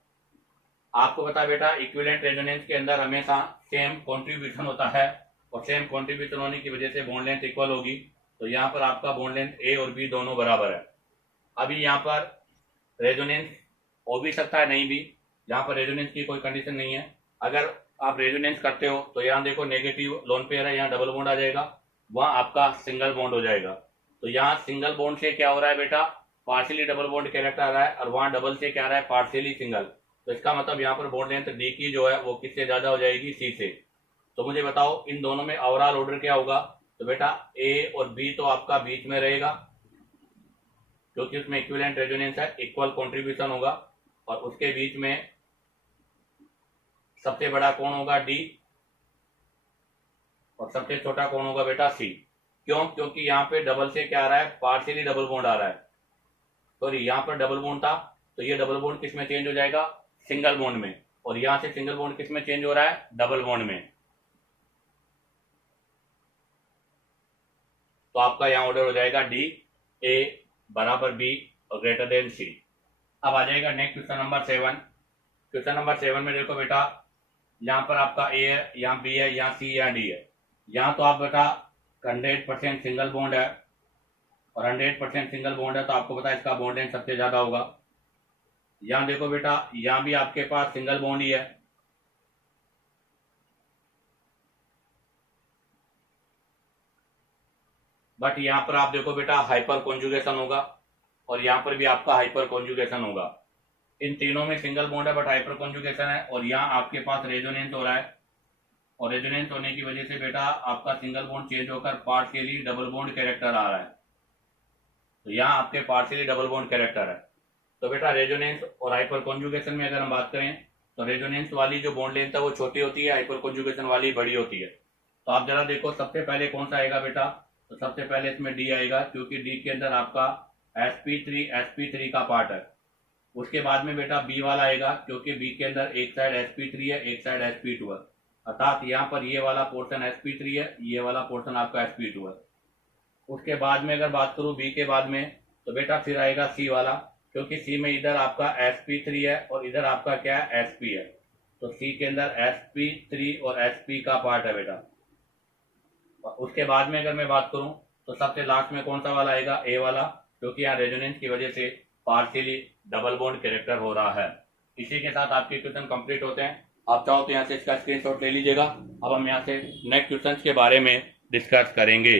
आपको पता बेटा इक्विवेलेंट रेजोनेंस के अंदर हमेशा सेम कॉन्ट्रीब्यूशन होता है, और सेम कॉन्ट्रीब्यूशन होने की वजह से बॉन्ड लेंथ इक्वल होगी। तो यहाँ पर आपका बॉन्ड लेंथ ए और बी दोनों बराबर है। अभी यहाँ पर रेजोनेंस हो भी सकता है, नहीं भी, यहाँ पर रेजोनेंस की कोई कंडीशन नहीं है। अगर आप रेजोनेंस करते हो तो यहाँ देखो नेगेटिव लोन पेयर है, यहाँ डबल बॉन्ड आ जाएगा, वहां आपका सिंगल बॉन्ड हो जाएगा। तो यहाँ सिंगल बॉन्ड से क्या हो रहा है बेटा, पार्शियली डबल बॉन्ड कैरेक्टर आ रहा है, और वहां डबल से क्या आ रहा है, पार्शियली सिंगल। तो इसका मतलब यहाँ पर बॉन्ड लेंथ डी की जो है वो किससे ज्यादा हो जाएगी, सी से। तो मुझे बताओ इन दोनों में ओवरऑल ऑर्डर क्या होगा। तो बेटा ए और बी तो आपका बीच में रहेगा क्योंकि उसमें इक्विवेलेंट रेजोनेंस है, इक्वल कंट्रीब्यूशन होगा, और उसके बीच में सबसे बड़ा कौन होगा, डी, और सबसे छोटा कौन होगा बेटा, सी। क्यों, क्योंकि यहाँ पे डबल से क्या आ रहा है, पार्शियली डबल बॉन्ड आ रहा है। सॉरी यहाँ पर डबल बॉन्ड था तो ये डबल बॉन्ड किस में चेंज हो जाएगा, सिंगल बॉन्ड में, और यहां से सिंगल बॉन्ड किस में चेंज हो रहा है, डबल बॉन्ड में। तो आपका यहाँ ऑर्डर हो जाएगा डी, ए बराबर बी और ग्रेटर देन सी। अब आ जाएगा next question number 7। Question number 7 में देखो बेटा यहाँ पर आपका ए है, यहाँ बी है, यहाँ सी, यहाँ डी है। यहाँ तो आप बेटा 100% सिंगल बॉन्ड है, और 100% सिंगल बॉन्ड है तो आपको पता है इसका बॉन्ड लेंथ सबसे ज्यादा होगा। यहाँ देखो बेटा यहाँ भी आपके पास सिंगल बॉन्ड ही है, बट यहाँ पर आप देखो बेटा हाइपर कॉन्जुगेशन होगा, और यहाँ पर भी आपका हाइपर कॉन्जुगेशन होगा। इन तीनों में सिंगल बॉन्ड है बट हाइपर कॉन्जुगेशन है, और यहाँ आपके पास रेजोनेंस हो रहा है, और रेजोनेंस होने की वजह से बेटा आपका सिंगल बॉन्ड चेंज होकर पार्शियली डबल बॉन्ड कैरेक्टर आ रहा है। तो यहाँ आपके पार्शियली डबल बॉन्ड कैरेक्टर है। तो बेटा रेजोनेंस और हाइपर कॉन्जुगेशन में अगर हम बात करें तो रेजोनेंस वाली जो बॉन्ड लेंथ है वो छोटी होती है, हाइपर कॉन्जुगेशन वाली बड़ी होती है। तो आप जरा देखो सबसे पहले कौन सा आएगा बेटा, तो सबसे पहले इसमें डी आएगा क्योंकि डी के अंदर आपका sp3 का पार्ट है। उसके बाद में बेटा बी वाला आएगा, क्योंकि बी के अंदर एक साइड sp3 है, एक साइड sp2 है, अर्थात यहाँ पर ये वाला पोर्शन sp3 है, ये वाला पोर्शन आपका sp2 है। उसके बाद में अगर बात करूँ बी के बाद में, तो बेटा फिर आएगा सी वाला, क्योंकि सी में इधर आपका sp3 है और इधर आपका क्या है sp है, तो सी के अंदर sp3 और sp का पार्ट है बेटा। उसके बाद में अगर मैं बात करूं तो सबसे लास्ट में कौन सा वाला आएगा, ए वाला, क्योंकि यहाँ रेजोनेंस की वजह से पार्शियली डबल बॉन्ड कैरेक्टर हो रहा है। इसी के साथ आपके क्वेश्चन कंप्लीट होते हैं। आप चाहो तो यहाँ से इसका स्क्रीनशॉट ले लीजिएगा। अब हम यहाँ से नेक्स्ट क्वेश्चन के बारे में डिस्कस करेंगे।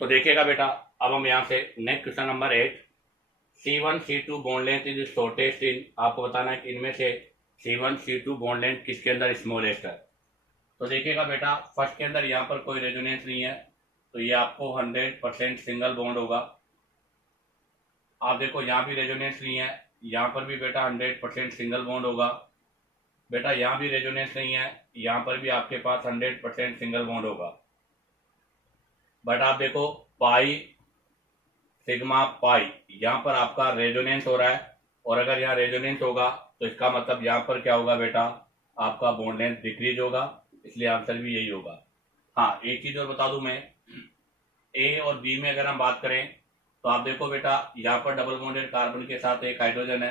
तो देखिएगा बेटा, अब हम यहाँ से next question number 8, C1 C2 bond length is shortest in, आपको बताना है कि इनमें से C1 C2 बॉन्ड लेंथ किसके अंदर स्मॉलेस्ट है। तो देखिएगा बेटा, फर्स्ट के अंदर यहाँ पर कोई रेजोनेंस नहीं है, तो ये आपको 100% सिंगल बॉन्ड होगा। आप देखो यहाँ भी रेजोनेंस नहीं है, यहाँ पर भी बेटा 100% सिंगल बॉन्ड होगा। बेटा यहाँ भी रेजोनेंस नहीं है, यहाँ पर भी आपके पास 100% सिंगल बॉन्ड होगा। बट आप देखो पाई सिग्मा पाई, यहाँ पर आपका रेजोनेंस हो रहा है, और अगर यहाँ रेजोनेंस होगा तो इसका मतलब यहाँ पर क्या होगा बेटा, आपका बॉन्ड लेंथ डिक्रीज होगा, इसलिए आंसर भी यही होगा। हाँ, एक चीज और बता दूं मैं, ए और बी में अगर हम बात करें तो आप देखो बेटा, यहाँ पर डबल बॉन्डेड कार्बन के साथ एक हाइड्रोजन है।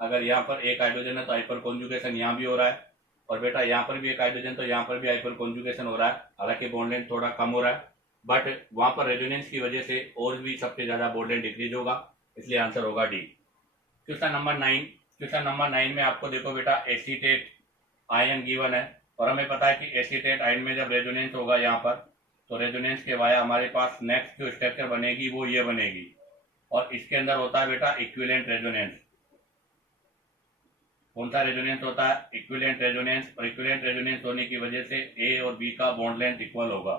अगर यहाँ पर एक हाइड्रोजन है तो हाइपर कॉन्जुगेशन यहाँ भी हो रहा है, और बेटा यहाँ पर भी एक हाइड्रोजन, तो यहाँ पर भी हाइपर कॉन्जुगेशन हो रहा है। हालांकि बॉन्ड लेंथ थोड़ा कम हो रहा है, बट वहां पर रेजोनेंस की वजह से और भी सबसे ज्यादा बॉन्ड लेंथ डिक्रीज होगा, इसलिए आंसर होगा डी। क्वेश्चन नंबर 9 में आपको देखो बेटा, एसीटेट आयन गिवन है, और हमें पता है कि एसीटेट आयन में जब रेजोनेंस होगा यहाँ पर, तो रेजोनेंस के वाया हमारे पास नेक्स्ट जो स्ट्रक्चर बनेगी वो ये बनेगी, और इसके अंदर होता है बेटा इक्विवेलेंट रेजोनेंस। कौन सा रेजोनेंस होता है, इक्विवेलेंट रेजोनेंस, और इक्विवेलेंट रेजोनेंस होने की वजह से ए और बी का बॉन्ड लेंथ इक्वल होगा।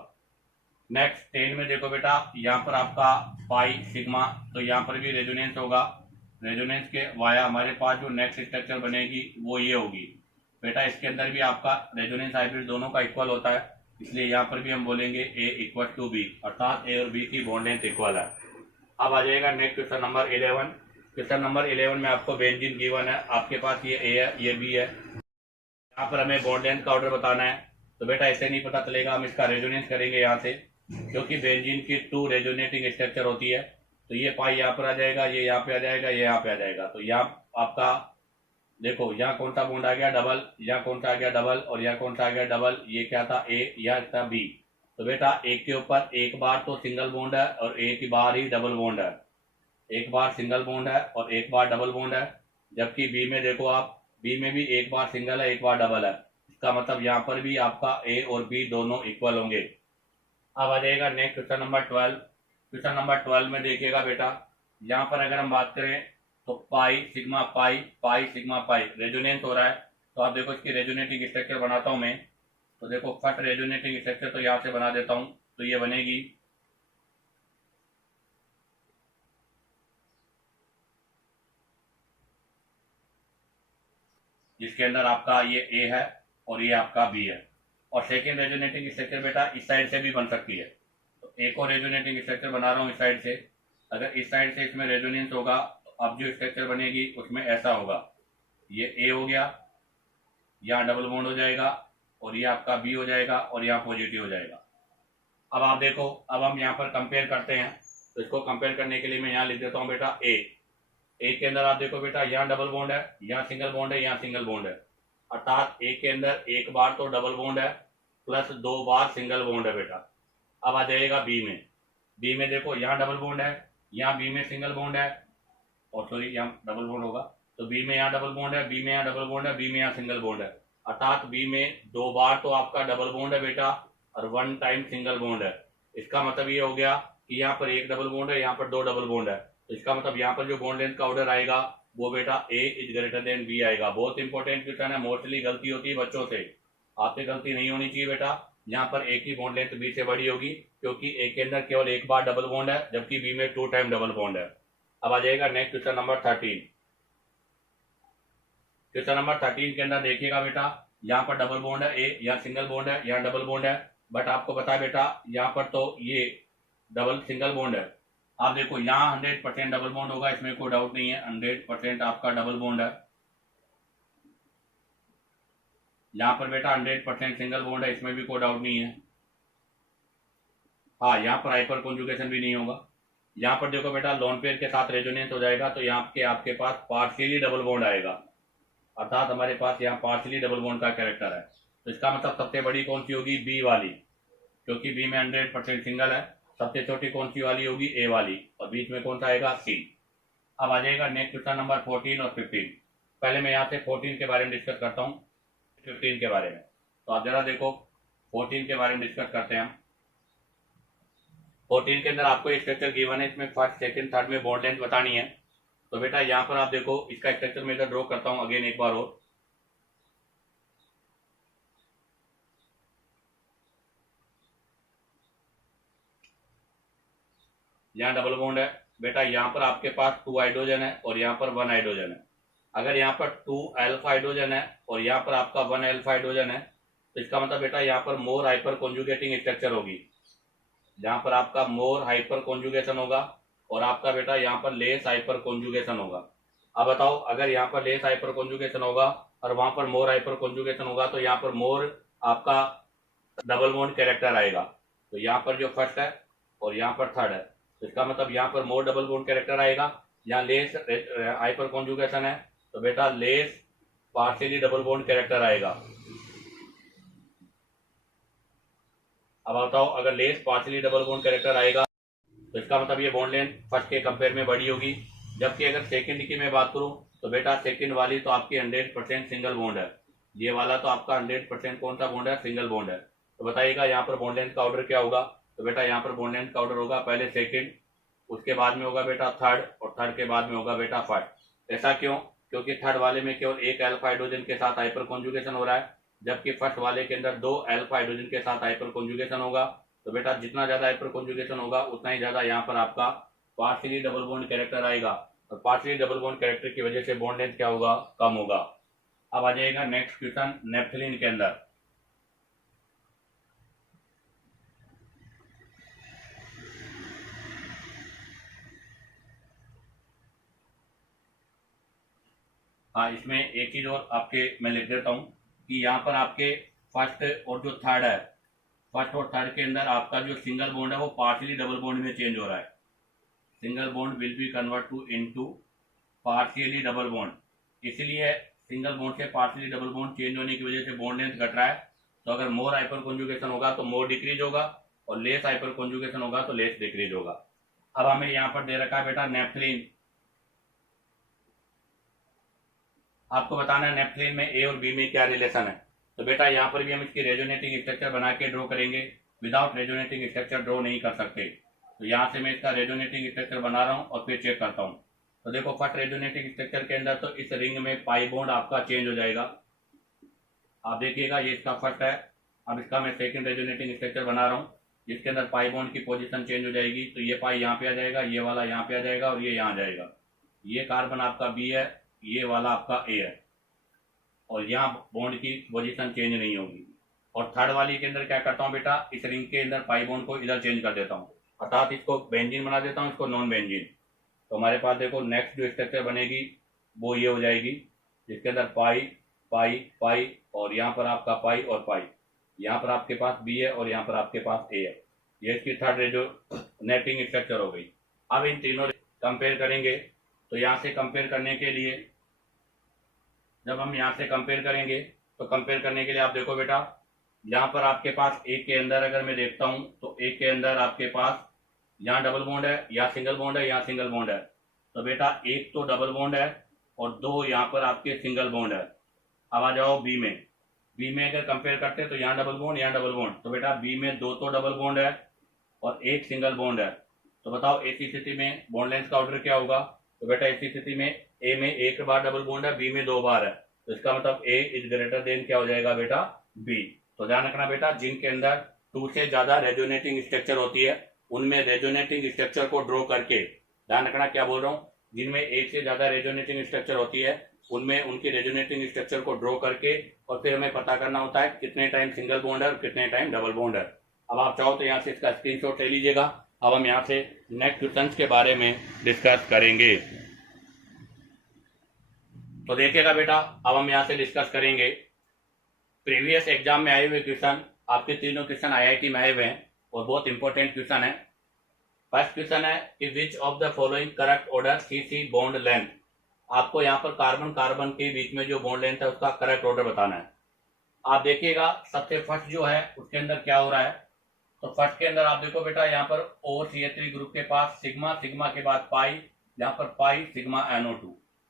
नेक्स्ट 10 में देखो बेटा, यहाँ पर आपका पाई सिग्मा, तो यहाँ पर भी रेजोनेंस होगा। रेजोनेंस के वाया हमारे पास जो नेक्स्ट स्ट्रक्चर बनेगी वो ये होगी। बेटा इसके अंदर भी आपका रेजोनेंस हाइब्रिड दोनों का इक्वल होता है, इसलिए यहाँ पर भी हम बोलेंगे ए इक्वल टू बी, अर्थात ए और बी की बॉन्ड लेंथ इक्वल है। अब आ जाएगा next question number 11। Question number 11 में आपको बेंजीन गिवन है, आपके पास ये ए है, ये बी है। यहाँ पर हमें बॉन्ड लेंथ का ऑर्डर बताना है, तो बेटा ऐसे नहीं पता चलेगा, हम इसका रेजोनेंस करेंगे यहाँ से, क्योंकि बेंजीन की 2 रेजोनेटिंग स्ट्रक्चर होती है। तो ये पाई यहाँ पर आ जाएगा, ये यहाँ पे आ जाएगा, ये यहाँ पे आ जाएगा। तो यहाँ आपका देखो, यहाँ कौन सा बॉन्ड आ गया, डबल, यहाँ कौन सा आ गया डबल, और यहाँ कौन सा आ गया डबल, ये क्या था ए, यह था बी। तो बेटा एक के ऊपर एक बार तो सिंगल बॉन्ड है और एक बार ही डबल बॉन्ड है, एक बार सिंगल बॉन्ड है और एक बार डबल बॉन्ड है। जबकि बी में देखो आप, बी में भी एक बार सिंगल है, एक बार डबल है, इसका मतलब यहाँ पर भी आपका ए और बी दोनों इक्वल होंगे। अब आ जाएगा next question number 12। Question number 12 में देखिएगा बेटा, यहाँ पर अगर हम बात करें तो pi sigma pi, pi sigma pi resonance हो रहा है। तो आप देखो इसकी रेजोनेटिंग स्ट्रक्चर बनाता हूं मैं, तो देखो फर्स्ट रेजोनेटिंग स्ट्रक्चर तो यहाँ से बना देता हूं, तो ये बनेगी जिसके अंदर आपका ये ए है और ये आपका बी है। और सेकेंड रेजोनेटिंग स्ट्रक्चर बेटा इस साइड से भी बन सकती है, तो एक और रेजोनेटिंग स्ट्रक्चर बना रहा हूँ इस साइड से। अगर इस साइड से इसमें रेजोनेंस होगा तो अब जो स्ट्रक्चर बनेगी उसमें ऐसा होगा, ये ए हो गया, यहाँ डबल बॉन्ड हो जाएगा, और ये आपका बी हो जाएगा, और यहाँ पॉजिटिव हो जाएगा। अब आप देखो, अब हम यहाँ पर कंपेयर करते हैं, तो इसको कंपेयर करने के लिए मैं यहाँ लिख देता हूँ बेटा ए। ए के अंदर आप देखो बेटा, यहाँ डबल बॉन्ड है, यहाँ सिंगल बॉन्ड है, यहाँ सिंगल बॉन्ड है, अर्थात ए के अंदर एक बार तो डबल बॉन्ड है प्लस 2 बार सिंगल बॉन्ड है बेटा। अब आ जाएगा बी में, बी में देखो यहाँ डबल बॉन्ड है, यहाँ बी में सिंगल बॉन्ड है, और सॉरी यहाँ डबल बॉन्ड होगा, तो बी में यहाँ डबल बॉन्ड है, बी में यहाँ डबल बॉन्ड है, बी में यहाँ सिंगल बॉन्ड है, अर्थात बी में 2 बार तो आपका डबल बॉन्ड है बेटा और 1 टाइम सिंगल बॉन्ड है। इसका मतलब ये हो गया कि यहाँ पर एक डबल बॉन्ड है, यहाँ पर 2 डबल बॉन्ड है, तो इसका मतलब यहाँ पर जो बॉन्ड लेंथ का ऑर्डर आएगा वो बेटा ए इज ग्रेटर देन बी आएगा। बहुत इंपॉर्टेंट क्वेश्चन है, मोस्टली गलती होती है बच्चों से, आपसे गलती नहीं होनी चाहिए बेटा। यहाँ पर ए की बॉन्ड लेंथ बी से बड़ी होगी, क्योंकि ए के अंदर केवल एक बार डबल बॉन्ड है, जबकि बी में 2 टाइम डबल बॉन्ड है। अब आ जाएगा next question number 13। Question number 13 के अंदर देखिएगा बेटा, यहाँ पर डबल बॉन्ड है ए, यहाँ सिंगल बॉन्ड है, यहाँ डबल बॉन्ड है, बट आपको पता है बेटा यहाँ पर तो ये डबल सिंगल बॉन्ड है। आप देखो यहाँ 100% डबल बॉन्ड होगा, इसमें कोई डाउट नहीं है, 100% आपका डबल बॉन्ड है। यहाँ पर बेटा 100% सिंगल बॉन्ड है, इसमें भी कोई डाउट नहीं है। हाँ, यहाँ पर हाइपर कॉन्जुगेशन भी नहीं होगा। यहाँ पर देखो बेटा लोन पेयर के साथ रेजोनेंस हो जाएगा, तो यहाँ के आपके पास पार्शियली डबल बॉन्ड आएगा, अर्थात हमारे पास यहाँ पार्शियली डबल बॉन्ड का कैरेक्टर है। तो इसका मतलब सबसे बड़ी कौन सी होगी? बी वाली, क्योंकि बी में 100% सिंगल है। सबसे छोटी कौन सी वाली होगी? ए वाली, और बीच में कौन सा आएगा? सी। अब आ जाएगा नेक्स्ट क्वेश्चन नंबर 14 और 15। पहले मैं यहाँ से 14 के बारे में डिस्कस करता हूँ, 15 के बारे में। तो आप जरा देखो 14 के बारे में डिस्कस करते हैं हम। 14 के अंदर आपको स्ट्रक्चर गिवन है, इसमें फर्स्ट सेकंड थर्ड में बॉन्ड लेंथ बतानी है। तो बेटा यहाँ पर आप देखो इसका स्ट्रक्चर मैं इधर ड्रॉ करता हूँ अगेन एक बार और। यहाँ डबल बॉन्ड है बेटा, यहाँ पर आपके पास 2 हाइड्रोजन है और यहाँ पर 1 हाइड्रोजन है। अगर यहाँ पर 2 अल्फा हाइड्रोजन है और यहाँ पर आपका 1 अल्फा हाइड्रोजन है, तो इसका मतलब बेटा यहाँ पर मोर हाइपर कॉन्जुगेटिंग स्ट्रक्चर होगी। यहाँ पर आपका मोर हाइपर कॉन्जुगेशन होगा और आपका बेटा यहाँ पर लेस हाइपर कॉन्जुगेशन होगा। अब बताओ, अगर यहाँ पर लेस हाइपर कॉन्जुगेशन होगा और वहां पर मोर हाइपर कॉन्जुगेशन होगा, तो यहाँ पर मोर आपका डबल बॉन्ड कैरेक्टर आएगा। तो यहाँ पर जो फर्स्ट है और यहाँ पर थर्ड है, तो इसका मतलब यहाँ पर मोर डबल बॉन्ड कैरेक्टर आएगा। यहाँ लेस हाइपर कॉन्जुगेशन है, तो बेटा less partially double bond character आएगा। अब बताओ, अगर less partially double bond character आएगा तो इसका मतलब ये बॉन्ड लेंथ फर्स्ट के कंपेयर में बड़ी होगी। जबकि अगर सेकंड की मैं बात करूं तो बेटा सेकंड वाली तो आपकी 100% सिंगल बॉन्ड है, ये वाला तो आपका 100% कौन सा बॉन्ड है? सिंगल बॉन्ड है। तो बताइएगा यहाँ पर बॉन्ड लेंथ का ऑर्डर क्या होगा? तो बेटा यहाँ पर बॉन्ड लेंथ का ऑर्डर होगा पहले सेकंड, उसके बाद में होगा बेटा थर्ड, और थर्ड के बाद में होगा बेटा फर्स्ट। ऐसा क्यों? क्योंकि थर्ड वाले में केवल एक अल्फा हाइड्रोजन के साथ हाइपर कॉन्जुगेशन हो रहा है, जबकि फर्स्ट वाले के अंदर 2 अल्फा हाइड्रोजन के साथ हाइपर कॉन्जुगेशन होगा। तो बेटा जितना ज्यादा हाइपर कॉन्जुगेशन होगा उतना ही ज्यादा यहाँ पर आपका पार्शियली डबल बॉन्ड कैरेक्टर आएगा, और पार्शियली डबल बॉन्ड कैरेक्टर की वजह से बॉन्ड लेंथ क्या होगा? कम होगा। अब आ जाएगा नेक्स्ट क्वेश्चन नेफ्थलीन के अंदर। हाँ, इसमें एक चीज और आपके मैं लिख देता हूँ कि यहाँ पर आपके फर्स्ट और जो थर्ड है, फर्स्ट और थर्ड के अंदर आपका जो सिंगल बॉन्ड है वो पार्शियली डबल बॉन्ड में चेंज हो रहा है। Single bond will be convert to into partially double bond. इसलिए सिंगल बॉन्ड से पार्शियली डबल बॉन्ड चेंज होने की वजह से बॉन्ड लेंथ घट रहा है। तो अगर मोर हाइपर कॉन्जुगेशन होगा तो मोर डिक्रीज होगा, और लेस हाइपर कॉन्जुगेशन होगा तो लेस डिक्रीज होगा। अब हमें यहाँ पर दे रखा है बेटा नेफ्थलीन। आपको बताना है नेफ्थलीन में ए और बी में क्या रिलेशन है। तो बेटा यहाँ पर भी हम इसकी रेजोनेटिंग स्ट्रक्चर बना के ड्रॉ करेंगे, विदाउट रेजोनेटिंग स्ट्रक्चर ड्रॉ नहीं कर सकते। तो यहाँ से मैं इसका रेजोनेटिंग स्ट्रक्चर बना रहा हूँ और फिर चेक करता हूँ। तो देखो फर्स्ट रेजोनेटिंग स्ट्रक्चर के अंदर तो इस रिंग में पाई बॉन्ड आपका चेंज हो जाएगा। आप देखिएगा ये इसका फर्स्ट है। अब इसका मैं सेकंड रेजोनेटिंग स्ट्रक्चर बना रहा हूँ, जिसके अंदर पाई बॉन्ड की पोजीशन चेंज हो जाएगी। तो ये पाई यहाँ पे आ जाएगा, ये वाला यहाँ पे आ जाएगा और ये यहाँ जाएगा। ये कार्बन आपका बी है, ये वाला आपका ए है, और यहाँ बॉन्ड की पोजीशन चेंज नहीं होगी। और थर्ड वाली के अंदर क्या करता हूँ बेटा, इस रिंग के अंदर पाई बॉन्ड को इधर चेंज कर देता हूँ, अर्थात इसको बेंजीन बना देता हूँ, इसको नॉन बेंजीन। तो हमारे पास देखो नेक्स्ट जो स्ट्रक्चर बनेगी वो ये हो जाएगी, जिसके अंदर पाई पाई पाई और यहाँ पर आपका पाई और पाई, यहाँ पर आपके पास बी है और यहाँ पर आपके पास ए है। ये इसकी थर्ड रेजोनेटिंग स्ट्रक्चर हो गई। अब इन तीनों कंपेयर करेंगे। तो यहाँ से कंपेयर करने के लिए, जब हम यहाँ से कंपेयर करेंगे तो कंपेयर करने के लिए आप देखो बेटा, यहाँ पर आपके पास एक के अंदर अगर मैं देखता हूँ तो एक के अंदर आपके पास यहाँ डबल बॉन्ड है, या सिंगल बॉन्ड है, यहाँ सिंगल बॉन्ड है। तो बेटा एक तो डबल बॉन्ड है और 2 यहाँ पर आपके सिंगल बॉन्ड है। अब आ जाओ बी में। बी में अगर कंपेयर करते हैं तो यहाँ डबल बॉन्ड, यहाँ डबल बॉन्ड। तो बेटा बी में 2 तो डबल बॉन्ड है और 1 सिंगल बॉन्ड है। तो बताओ ऐसी स्थिति में बॉन्ड लेंथ का ऑर्डर क्या होगा? तो बेटा ऐसी स्थिति में ए में 1 बार डबल बॉन्ड है, बी में 2 बार है। तो इसका मतलब ए इज ग्रेटर देन क्या हो जाएगा बेटा? बी। तो ध्यान रखना बेटा, जिनके अंदर 2 से ज्यादा रेजोनेटिंग स्ट्रक्चर होती है उनमें रेजोनेटिंग स्ट्रक्चर को ड्रॉ करके, ध्यान रखना क्या बोल रहा हूँ, जिनमें एक से ज्यादा रेजोनेटिंग स्ट्रक्चर होती है उनमें उनकी रेजोनेटिंग स्ट्रक्चर को ड्रॉ करके और फिर हमें पता करना होता है कितने टाइम सिंगल बॉन्ड है और कितने टाइम डबल बॉन्ड है। अब आप चाहो तो यहाँ से इसका स्क्रीनशॉट ले लीजिएगा, अब हम यहाँ से नेक्स्ट क्वेश्चंस के बारे में डिस्कस करेंगे। तो देखिएगा बेटा, अब हम यहाँ से डिस्कस करेंगे प्रीवियस एग्जाम में आए हुए क्वेश्चन। आपके तीनों क्वेश्चन आईआईटी में आए हुए हैं और बहुत इंपॉर्टेंट क्वेश्चन है। फर्स्ट क्वेश्चन है कि which of the following correct order CC bond length. आपको यहाँ पर कार्बन कार्बन के बीच में जो बॉन्ड लेंथ है उसका करेक्ट ऑर्डर बताना है। आप देखिएगा सबसे फर्स्ट जो है उसके अंदर क्या हो रहा है। तो फर्स्ट के अंदर आप देखो बेटा, यहाँ पर OCH3 ग्रुप के पास सिग्मा, सिग्मा के बाद पाई, यहाँ पर पाई सिग्मा NO2।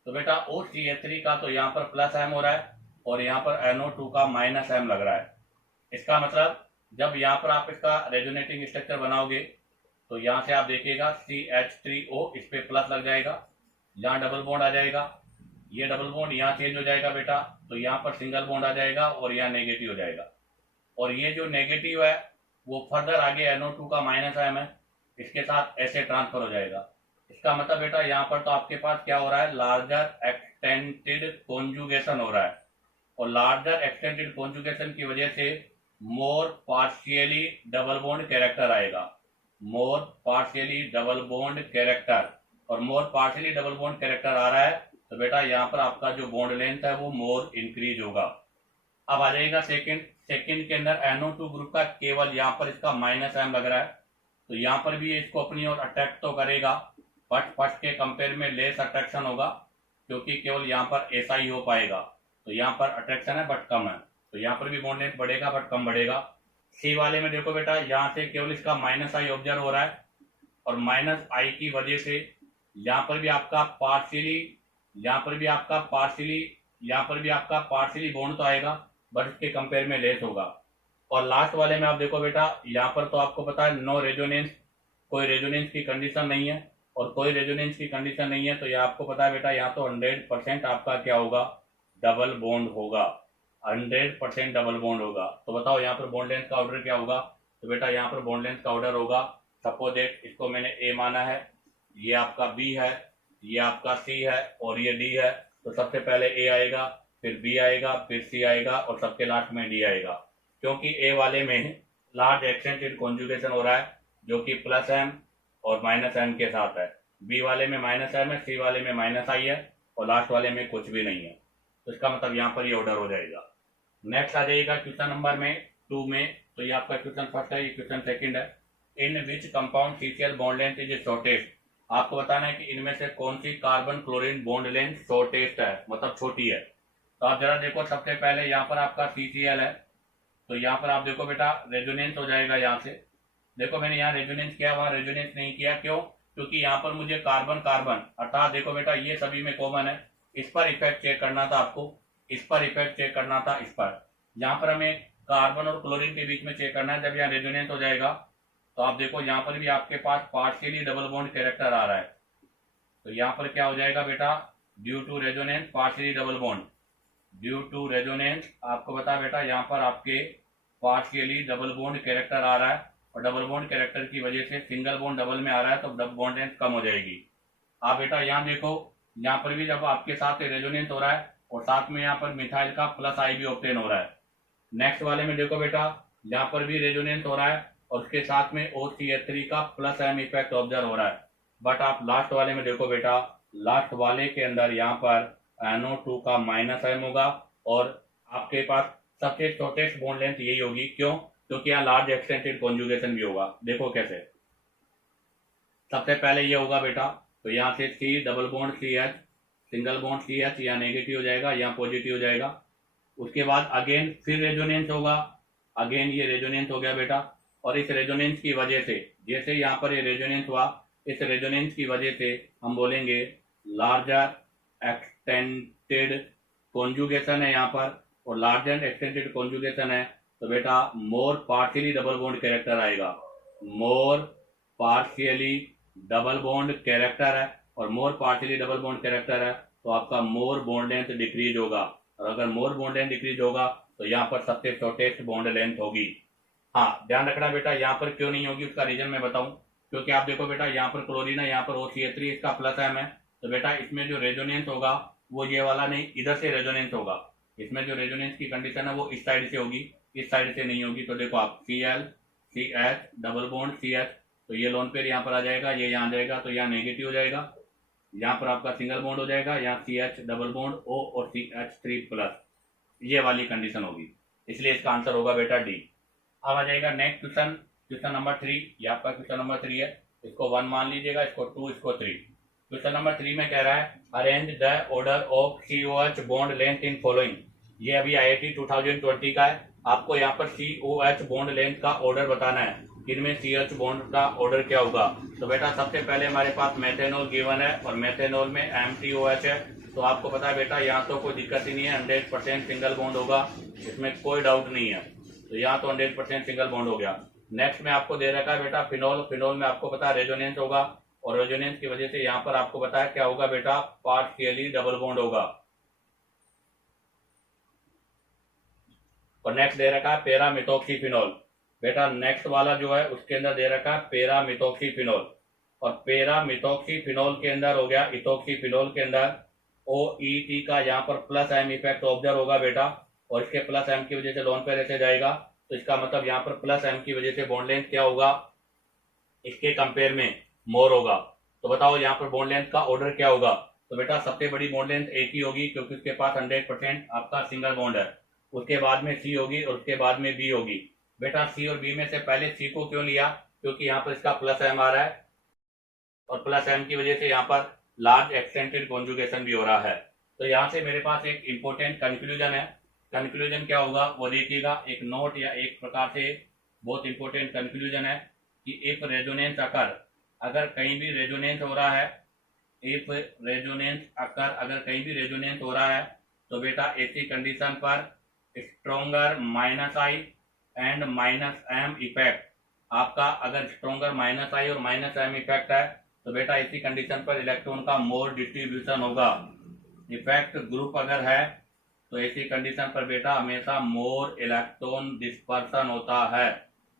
तो बेटा OCH3 का तो यहाँ पर प्लस M हो रहा है और यहाँ पर NO2 का माइनस M लग रहा है। इसका मतलब जब यहाँ पर आप इसका रेजोनेटिंग स्ट्रक्चर बनाओगे तो यहाँ से आप देखिएगा CH3O, इस पे प्लस लग जाएगा, यहाँ डबल बॉन्ड आ जाएगा, ये डबल बॉन्ड यहाँ चेंज हो जाएगा बेटा, तो यहाँ पर सिंगल बॉन्ड आ जाएगा और यहाँ नेगेटिव हो जाएगा। और ये जो नेगेटिव है वो फर्दर आगे NO2 का माइनस M है, इसके साथ ऐसे ट्रांसफर हो जाएगा। इसका मतलब बेटा यहाँ पर तो आपके पास क्या हो रहा है, लार्जर एक्सटेंडेड कॉन्जुगेशन हो रहा है। और लार्जर एक्सटेंडेड कॉन्जुगेशन की वजह से मोर पार्शियली डबल बॉन्ड कैरेक्टर आएगा, मोर पार्शियली डबल बॉन्ड कैरेक्टर। और मोर पार्शियली डबल बॉन्ड कैरेक्टर आ रहा है तो बेटा यहाँ पर आपका जो बॉन्ड लेंथ है वो मोर इंक्रीज होगा। अब आ जाएगा सेकंड के अंदर NO2 ग्रुप का केवल यहाँ पर इसका माइनस M लग रहा है, तो यहाँ पर भी इसको अपनी ओर अट्रैक्ट तो करेगा बट फर्स्ट के कंपेयर में लेस अट्रैक्शन होगा, क्योंकि केवल यहाँ पर ऐसा ही हो पाएगा। तो यहाँ पर अट्रैक्शन है बट कम है, तो यहाँ पर भी बॉन्ड लेंथ बढ़ेगा बट कम बढ़ेगा। सी वाले में देखो बेटा, यहाँ से केवल इसका माइनस I ऑब्जर्व हो रहा है और माइनस I की वजह से यहाँ पर भी आपका पार्शियली, यहाँ पर भी आपका पार्शियली बॉन्ड तो आएगा बट इसके कंपेयर में लेस होगा। और लास्ट वाले में आप देखो बेटा, यहाँ पर तो आपको पता है नो रेजोनेंस, कोई रेजोनेंस की कंडीशन नहीं है, और कोई रेजोनेंस की कंडीशन नहीं है तो ये आपको पता है बेटा, यहाँ तो 100% आपका क्या होगा, डबल बॉन्ड होगा, 100% डबल बॉन्ड होगा। तो बताओ यहाँ पर बॉन्ड लेंथ का ऑर्डर क्या होगा। तो बेटा यहाँ पर बॉन्ड लेंथ का ऑर्डर होगा, सपोज दैट इसको मैंने ए माना है, ये आपका बी है, ये आपका सी है और ये डी है। तो सबसे पहले ए आएगा, फिर बी आएगा, फिर सी आएगा और सबके लास्ट में डी आएगा। क्योंकि ए वाले में लार्ज एक्सटेंडेड कॉन्जुगेशन हो रहा है जो कि प्लस M और माइनस M के साथ है, बी वाले में माइनस M है, सी वाले में माइनस I है और लास्ट वाले में कुछ भी नहीं है। तो इसका मतलब यहाँ पर ये ऑर्डर हो जाएगा। नेक्स्ट आ जाएगा क्वेश्चन नंबर में 2 में। तो ये आपका क्वेश्चन फर्स्ट है, ये क्वेश्चन सेकंड है। In which compound CCl bond length is shortest. आपको बताना है कि इनमें से कौन सी carbon chlorine bond length shortest है, मतलब छोटी है। तो आप जरा देखो, सबसे पहले यहाँ पर आपका CCl है, तो यहाँ पर आप देखो बेटा रेजोनेंस हो जाएगा। यहाँ से देखो मैंने यहाँ रेजोनेंस किया, वहां रेजोनेंस नहीं किया, क्यों, क्योंकि यहाँ पर मुझे कार्बन कार्बन अर्थात देखो बेटा ये सभी में कॉमन है, इस पर इफेक्ट चेक करना था आपको, इस पर इफेक्ट चेक करना था, इस पर। यहाँ पर हमें कार्बन और क्लोरीन के बीच में चेक करना है। जब यहाँ रेजोनेंस हो जाएगा तो आप देखो यहाँ पर भी आपके पास पार्शियली डबल बॉन्ड कैरेक्टर आ रहा है, तो यहाँ पर क्या हो जाएगा बेटा, due to resonance partially double bond, due to resonance आपको बता बेटा यहाँ पर आपके पार्शियली डबल बॉन्ड कैरेक्टर आ रहा है, और डबल बॉन्ड कैरेक्टर की वजह से सिंगल बॉन्ड डबल में आ रहा है तो डबल बॉन्ड लेंथ कम हो जाएगी। आप बेटा यहाँ देखो, यहाँ पर भी जब आपके साथ रेजोनेंस हो रहा है और साथ में यहाँ पर मिथाइल का प्लस I भी ऑब्टेन हो रहा है। नेक्स्ट वाले में देखो बेटा, यहाँ पर भी रेजोनेंस हो रहा है और उसके साथ में OCH3 का प्लस M इफेक्ट ऑब्जर्व हो रहा है। बट आप लास्ट वाले में देखो बेटा, लास्ट वाले के अंदर यहाँ पर NO2 का माइनस M होगा और आपके पास सबसे शॉर्टेस्ट बॉन्ड लेंथ यही होगी। क्यों, क्योंकि यहाँ लार्ज एक्सटेंडेड कॉन्जुगेशन भी होगा। देखो कैसे, सबसे पहले ये होगा बेटा, तो यहाँ से C double bond CH, single bond CH, यहाँ नेगेटिव हो जाएगा, यहाँ पॉजिटिव हो जाएगा। उसके बाद अगेन फिर रेजोनेंस होगा, अगेन ये रेजोनेंस हो गया बेटा, और इस रेजोनेंस की वजह से, जैसे यहाँ पर ये रेजोनेंस हुआ, इस रेजोनेंस की वजह से हम बोलेंगे लार्जर एक्सटेंडेड कॉन्जुगेशन है यहाँ पर, और लार्जर एक्सटेंडेड कॉन्जुगेशन है तो बेटा मोर पार्शियली डबल बॉन्ड कैरेक्टर आएगा, मोर पार्शियली डबल बॉन्ड कैरेक्टर है, और मोर पार्शियली डबल बॉन्ड कैरेक्टर है तो आपका मोर बॉन्ड लेंथ डिक्रीज होगा, और अगर मोर बॉन्ड लेंथ डिक्रीज होगा तो यहाँ पर सबसे शॉर्टेस्ट बॉन्ड लेंथ होगी। हाँ ध्यान रखना बेटा, यहाँ पर क्यों नहीं होगी उसका रीजन मैं बताऊं, क्योंकि आप देखो बेटा यहाँ पर क्लोरीन है, यहाँ पर OCH3 इसका प्लस M है, तो बेटा इसमें जो रेजोनेंस होगा वो ये वाला नहीं, इधर से रेजोनेंस होगा। इसमें जो रेजोनेंस की कंडीशन है वो इस साइड से होगी, इस साइड से नहीं होगी। तो देखो आप Cl CH double bond CH, तो ये लोन पेयर यहाँ पर आ जाएगा, ये यहाँ आ जाएगा, तो यहाँ नेगेटिव हो जाएगा, यहाँ पर आपका सिंगल बॉन्ड हो जाएगा, यहाँ CH डबल बॉन्ड O और CH3+, ये वाली कंडीशन होगी, इसलिए इसका आंसर होगा बेटा डी। अब आ जाएगा नेक्स्ट क्वेश्चन, क्वेश्चन नंबर 3, ये आपका क्वेश्चन नंबर 3 है, इसको 1 मान लीजिएगा, इसको 2, इसको 3। क्वेश्चन नंबर 3 में कह रहा है arrange the order of COH bond length in following. ये अभी IIT 2020 का है, आपको यहाँ पर COH बॉन्ड लेंथ का ऑर्डर बताना है, इनमें CH बॉन्ड का ऑर्डर क्या होगा। तो बेटा सबसे पहले हमारे पास मेथेनॉल गिवन है और मेथेनॉल में MTOH है, तो आपको पता है बेटा यहाँ तो कोई दिक्कत ही नहीं है, 100% सिंगल बॉन्ड होगा, इसमें कोई डाउट नहीं है, तो यहाँ तो 100% सिंगल बॉन्ड हो गया। नेक्स्ट में आपको दे रखा है बेटा फिनोल, फिनोल में आपको पता है रेजोनेंस होगा, और रेजोनेंस की वजह से यहाँ पर आपको पता है क्या होगा बेटा, पार्शियली डबल बॉन्ड होगा। और नेक्स्ट दे रखा है पैरामिथॉक्सीफिनोल, बेटा नेक्स्ट वाला जो है उसके अंदर दे रखा है पैरामिथॉक्सीफिनोल, और पैरामिथॉक्सीफिनोल के अंदर हो गया इथॉक्सीफिनोल के अंदर OET का यहाँ पर प्लस M इफेक्ट ऑब्जर्व होगा बेटा, और इसके प्लस M की वजह से लोन पेयर ऐसे जाएगा, तो इसका मतलब यहाँ पर प्लस M की वजह से बॉन्ड लेंथ क्या होगा, इसके कंपेयर में मोर होगा। तो बताओ यहाँ पर बॉन्ड लेंथ का ऑर्डर क्या होगा। तो बेटा सबसे बड़ी बॉन्ड लेंथ A की होगी, क्योंकि उसके पास 100% आपका सिंगल बॉन्ड है, उसके बाद में C होगी और उसके बाद में B होगी। बेटा C और B में से पहले C को क्यों लिया, क्योंकि यहाँ पर इसका प्लस M आ रहा है, और प्लस M की वजह से यहाँ पर लार्ज एक्सटेंटेड कॉन्जुगेशन भी हो रहा है। तो यहाँ से मेरे पास एक इंपॉर्टेंट कंक्लूजन है, कंक्लूजन क्या होगा वो देखिएगा, एक नोट या एक प्रकार से बहुत इंपॉर्टेंट कंक्लूजन है कि इफ रेजोनेंस अकर, अगर कहीं भी रेजोनेंस हो रहा है, इफ रेजोनेंस अकर, अगर कहीं भी रेजोनेंस हो रहा है, तो बेटा ऐसी कंडीशन पर stronger -I and -M effect, आपका अगर स्ट्रोंगर -I और -M इफेक्ट है, तो बेटा इसी कंडीशन पर इलेक्ट्रॉन का मोर डिस्ट्रीब्यूशन होगा। इफेक्ट ग्रुप अगर है तो ऐसी कंडीशन पर बेटा हमेशा मोर इलेक्ट्रॉन डिस्पर्सन होता है,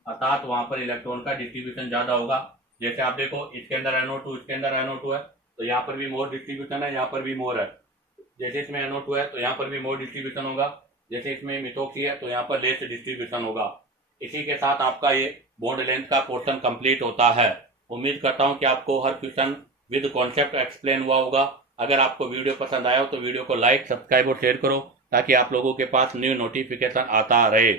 अर्थात वहां पर इलेक्ट्रॉन का डिस्ट्रीब्यूशन ज्यादा होगा। जैसे आप देखो इसके अंदर NO2, इसके अंदर NO2 है, तो यहाँ पर भी मोर डिस्ट्रीब्यूशन है, यहाँ पर भी मोर है। जैसे इसमें NO2 है तो यहाँ पर भी मोर डिस्ट्रीब्यूशन होगा, जैसे इसमें मिथॉक्सी है तो यहाँ पर लेस डिस्ट्रीब्यूशन होगा। इसी के साथ आपका ये बॉन्ड लेंथ का पोर्शन कंप्लीट होता है। उम्मीद करता हूँ कि आपको हर क्वेश्चन विद कॉन्सेप्ट एक्सप्लेन हुआ होगा। अगर आपको वीडियो पसंद आया हो तो वीडियो को लाइक, सब्सक्राइब और शेयर करो, ताकि आप लोगों के पास न्यू नोटिफिकेशन आता रहे।